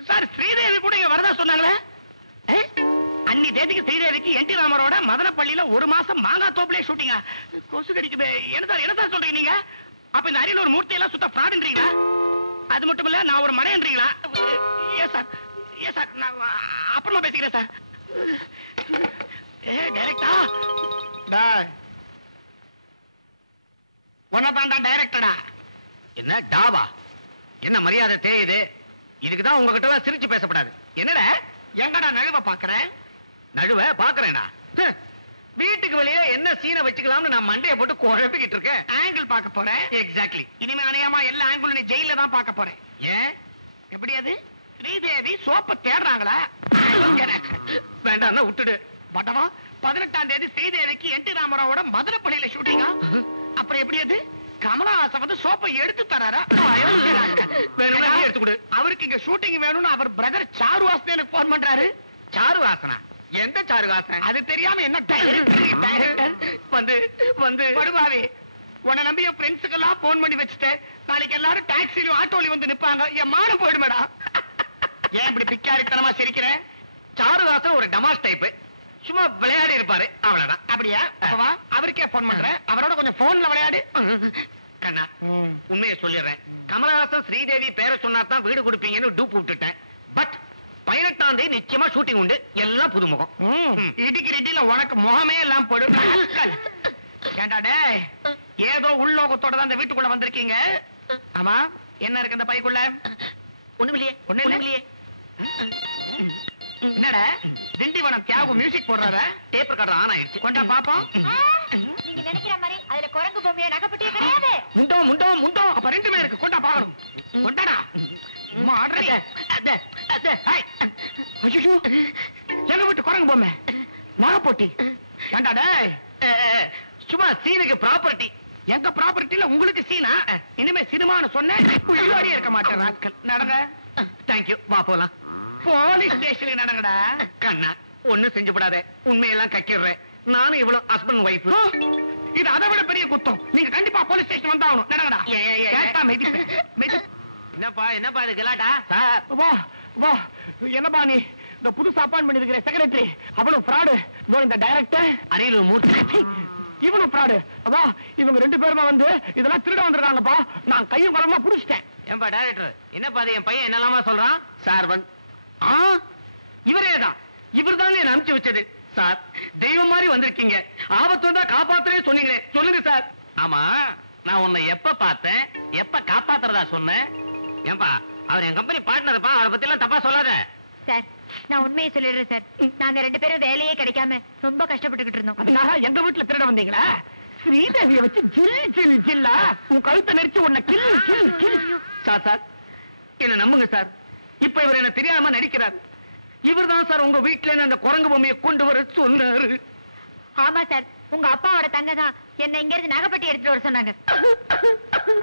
சார்? ஸ்ரீதேவி கூட இங்க வரதா சொன்னாங்களே. அன்னி தேதிக்கு ஸ்ரீதேவிக்கு என்டி ராமரோட மதனப்பள்ளியில 1 மாசம் மாங்காய் தோப்புலயே ஷூட்டிங்கா? கொசு கடிக்குது. என்ன சார் சொல்றீங்க நீங்க? அப்ப இந்த அரியலூர் மூர்த்தி எல்லாம் சுத்த ஃப்ராடுன்றீங்களா? அது மட்டும் இல்ல, நான் ஒரு மடையன்றீங்களா? ஏன் சார், நான் அப்புறமா பேசிக்கிறேன் சார். டைரக்டா ஒன்னதாண்டா டைரக்டடா. என்ன டாவா? என்ன மரியாதை தெரியுது? இதுக்குதான் உங்ககிட்ட சிரிச்சு பேசப்படாது. என்னடா எங்கடா நழுவ பாக்குறேன்? நழுவ பாக்குறேனா? வீட்டுக்கு வெளியே என்ன சீனை வச்சுக்கலாம்னு நான் மண்டையை போட்டு குழப்பிக்கிட்டு இருக்கேன். ஆங்கிள் பார்க்க போறேன். எக்ஸாக்ட்லி. இனிமே அணையாமா எல்லா ஆங்கிள் நீ ஜெயில தான் பார்க்க போறேன். ஏன்? எப்படி அது? ஸ்ரீதேவி சோப்ப தேடுறாங்களா? வேண்டாம் விட்டுடு. பட்டவா 18ஆம் தேதி ஸ்ரீதேவிக்கு என்டி ராமராவோட மதுரப்பள்ளியில ஷூட்டிங்கா? அப்புறம் எப்படி அது? கமலஹாசன் வந்து சோப்பை எடுத்து தராரா? எடுத்துக்கொடு. அவருக்கு இங்க ஷூட்டிங் வேணும்னு அவர் பிரதர் சாருவாசன் எனக்கு போன் பண்றாரு. சாருவாசனா? எந்த சாருவாசன்? அது தெரியாம என்ன டைரக்டர் வந்து படுபாவி, உன்னை நம்பி என் ஃப்ரெண்ட்ஸுக்கு எல்லாம் போன் பண்ணி வச்சுட்டேன். நாளைக்கு எல்லாரும் டாக்ஸிலும் ஆட்டோலயும் வந்து நிப்பாங்க. என் மானம் போயிடுமேடா. ஏன் இப்படி பிக்காரித்தனமா சிரிக்கிறேன்? சாருவாசன் ஒரு டமாஸ் டைப், சும்மா விளையாடி இருப்பாரு, அவ்வளவுதான். அப்படியா? அவருக்கே போன் பண்றேன், அவரோட கொஞ்சம் போன்ல விளையாடு. கண்ணா, உண்மையை சொல்லிடுறேன். கமலஹாசன் ஸ்ரீதேவி பேரை சொன்னா தான் வீடு கொடுப்பீங்கன்னு டூப் விட்டுட்டேன். பட் 18ஆம் தேதி நிச்சயமா ஷூட்டிங் உண்டு. எல்லாம் புதுமுகம். இடிக்கு ரெட்டில உனக்கு முகமே எல்லாம் போடும். ஏண்டா டேய், ஏதோ உள்நோக்கத்தோட தான் இந்த வீட்டுக்குள்ள வந்திருக்கீங்க. ஆமா, என்ன இருக்கு இந்த பைக்குள்ள? ஒண்ணுமில்லையே. என்னடா திண்டிவனம் தியாகு மியூசிக் போடுறார? டேப் ரெக்கார்டர் ஆன் ஆயிடுச்சு. கொண்டா பாப்போம். நீங்க நினைக்கிற மாதிரி அதுல குரங்கு பொம்மையா நகைப்பட்டியே கிடையாது. முண்டோ அப்ப 2மே இருக்கு. கொண்டா பாக்கணும். கொண்டாடா. அம்மா ஆடுறீங்க. ஐயோ, எங்க வீட்டு குரங்கு பொம்மை நகை போட்டி. ஏண்டா டேய், சும்மா சீனுக்கு ப்ராப்பர்ட்டி. எங்க ப்ராப்பர்ட்டில உங்களுக்கு சீனா? இனிமே சினிமான்னு சொன்ன உயிரோடே இருக்க மாட்டேன் ராஸ்கல். நடங்க. தேங்க்யூ. வா போலாம். போலீஸ் ஸ்டேஷனுக்கு நடங்கடா. கண்ணா, ஒண்ணும் செஞ்சு விடாத. உண்மையெல்லாம் கக்கிடுறேன். நானும் இவ்வளவு ஹஸ்பண்ட் ஒய்ஃப். இது அதை விட பெரிய குத்தம். நீங்க கண்டிப்பா போலீஸ் ஸ்டேஷன் வந்தாகணும். நடங்கடா. என்னப்பா இது கலாட்டா? வா என்னப்பா நீ இந்த புதுசா அப்பாயின்ட் பண்ணிருக்கிற செக்ரட்டரி அவ்வளவு ஃப்ராடு. இந்த டைரக்டர் அரியலூர் மூர்த்தி இவனும் ஃப்ராடு. அப்பா இவங்க 2 பேருமா வந்து இதெல்லாம் திருட வந்திருக்காங்கப்பா. நான் கையும் குறமா புடிச்சிட்டேன். ஏன்பா டைரக்டர், என்னப்பா அது என் பையன் என்னெல்லாமா சொல்றான்? சார் இவரேதான் இவர்தாங்க என்ன அனுப்பிச்சு வச்சது. சார் தெய்வம் மாதிரி வந்திருக்கீங்க. ஆபத்து வந்தா காப்பாத்துறே சொன்னீங்களே, சொல்லுங்க சார். ஆமா, நான் உன்னை எப்ப பார்த்தேன், எப்ப காப்பாத்துறதா சொன்னேன்? ஏன்பா, அவர் என் கம்பெனி பார்ட்னர்ப்பா, அவரை பத்தி எல்லாம் தப்பா சொல்லாத. சார், நான் உண்மையை சொல்லிடுறேன் சார். நாங்க 2 பேரும் வேலையே கிடைக்காம ரொம்ப கஷ்டப்பட்டுக்கிட்டு இருந்தோம். அதுக்காக எங்க வீட்டுல திருட வந்தீங்களா? ஸ்ரீதேவிய வச்சு ஜில் ஜில் ஜில்லா உன் கழுத்தை நெரிச்சு உன்னை கில் கில் கில். சார் என்ன நம்புங்க சார். இப்ப இவர் என்ன தெரியாம நடிக்கிறார். இவர்தான் சார் உங்க வீட்டுல அந்த குரங்கு பொம்மையை கொண்டு வர சொன்னாரு. ஆமா சார், உங்க அப்பாவோட தங்க தான் என்ன இங்க இருந்து நகைப்பட்டி எடுத்துட்டு வர சொன்னாங்க.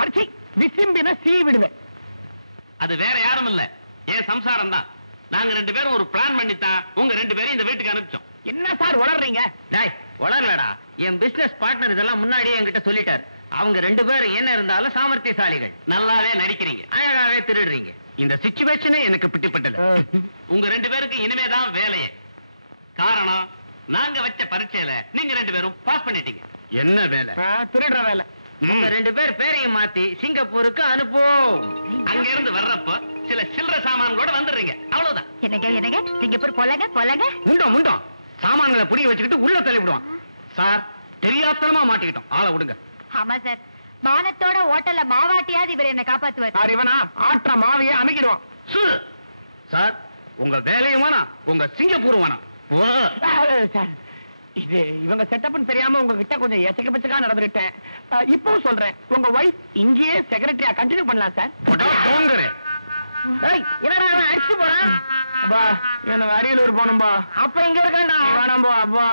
அடிச்சி விசிம்பின சீ விடுவேன். அது வேற யாரும் இல்ல, என் சம்சாரம் தான். நாங்க 2 பேரும் ஒரு பிளான் பண்ணித்தான் உங்க 2 பேரும் இந்த வீட்டுக்கு அனுப்பிச்சோம். என்ன சார் வளர்றீங்க? டேய், வளரலடா. என் பிசினஸ் பார்ட்னர் இதெல்லாம் முன்னாடியே என்கிட்ட சொல்லிட்டாரு. அவங்க 2 பேரும் என்ன இருந்தாலும் சாமர்த்தியசாலிகள். நல்லாவே நடிக்கிறீங்க, அழகாவே திருடுறீங்க. இந்த சிச்சுவேஷனே எனக்கு பிடிப்பட்டது. உங்க 2 பேருக்கு இனிமேதான் வேலையே. காரணம், நாங்க வச்ச பரீட்சையில நீங்க 2 பேரும் பாஸ் பண்ணிட்டீங்க. என்ன வேலை? திருடுற வேலை. உங்க 2 பேர் பேரையும் மாத்தி சிங்கப்பூருக்கு அனுப்புவோம். அங்க இருந்து வர்றப்ப சில சில்லற சாமான்களோட வந்துடுறீங்க, அவ்வளவுதான். என்னங்க சிங்கப்பூர் போலாங்க. முண்டோம் சாமான்களை புடிய வச்சுக்கிட்டு உள்ள தள்ளி விடுவான். சார், தெரியாத்தனமா மாட்டிக்கிட்டோம், ஆளை விடுங்க. ஆமா சார், மானத்தோட ஹோட்டல்ல மாவாட்டியாவது இவர் என்ன காப்பாத்துவார். சார், இவனா ஆற்ற மாவையே அமைக்கிடுவான். சார், உங்க வேலையும் வேணாம், உங்க சிங்கப்பூரும் வேணாம். சார், இது இவங்க செட்டப்னு தெரியாம உங்ககிட்ட கொஞ்சம் எச்சக்க பச்சக்கா நடந்துட்டேன். இப்போ சொல்றேன், உங்க வைஃப் இங்கேயே செக்ரட்டரியா கண்டினியூ பண்ணலாம் சார். என்னடா அவன் அடிச்சு போறான்? அப்பா, எனக்கு அரியலூர் போகணும்பா. அப்புறம் இங்க இருக்கா? வேணாம்பா அப்பா.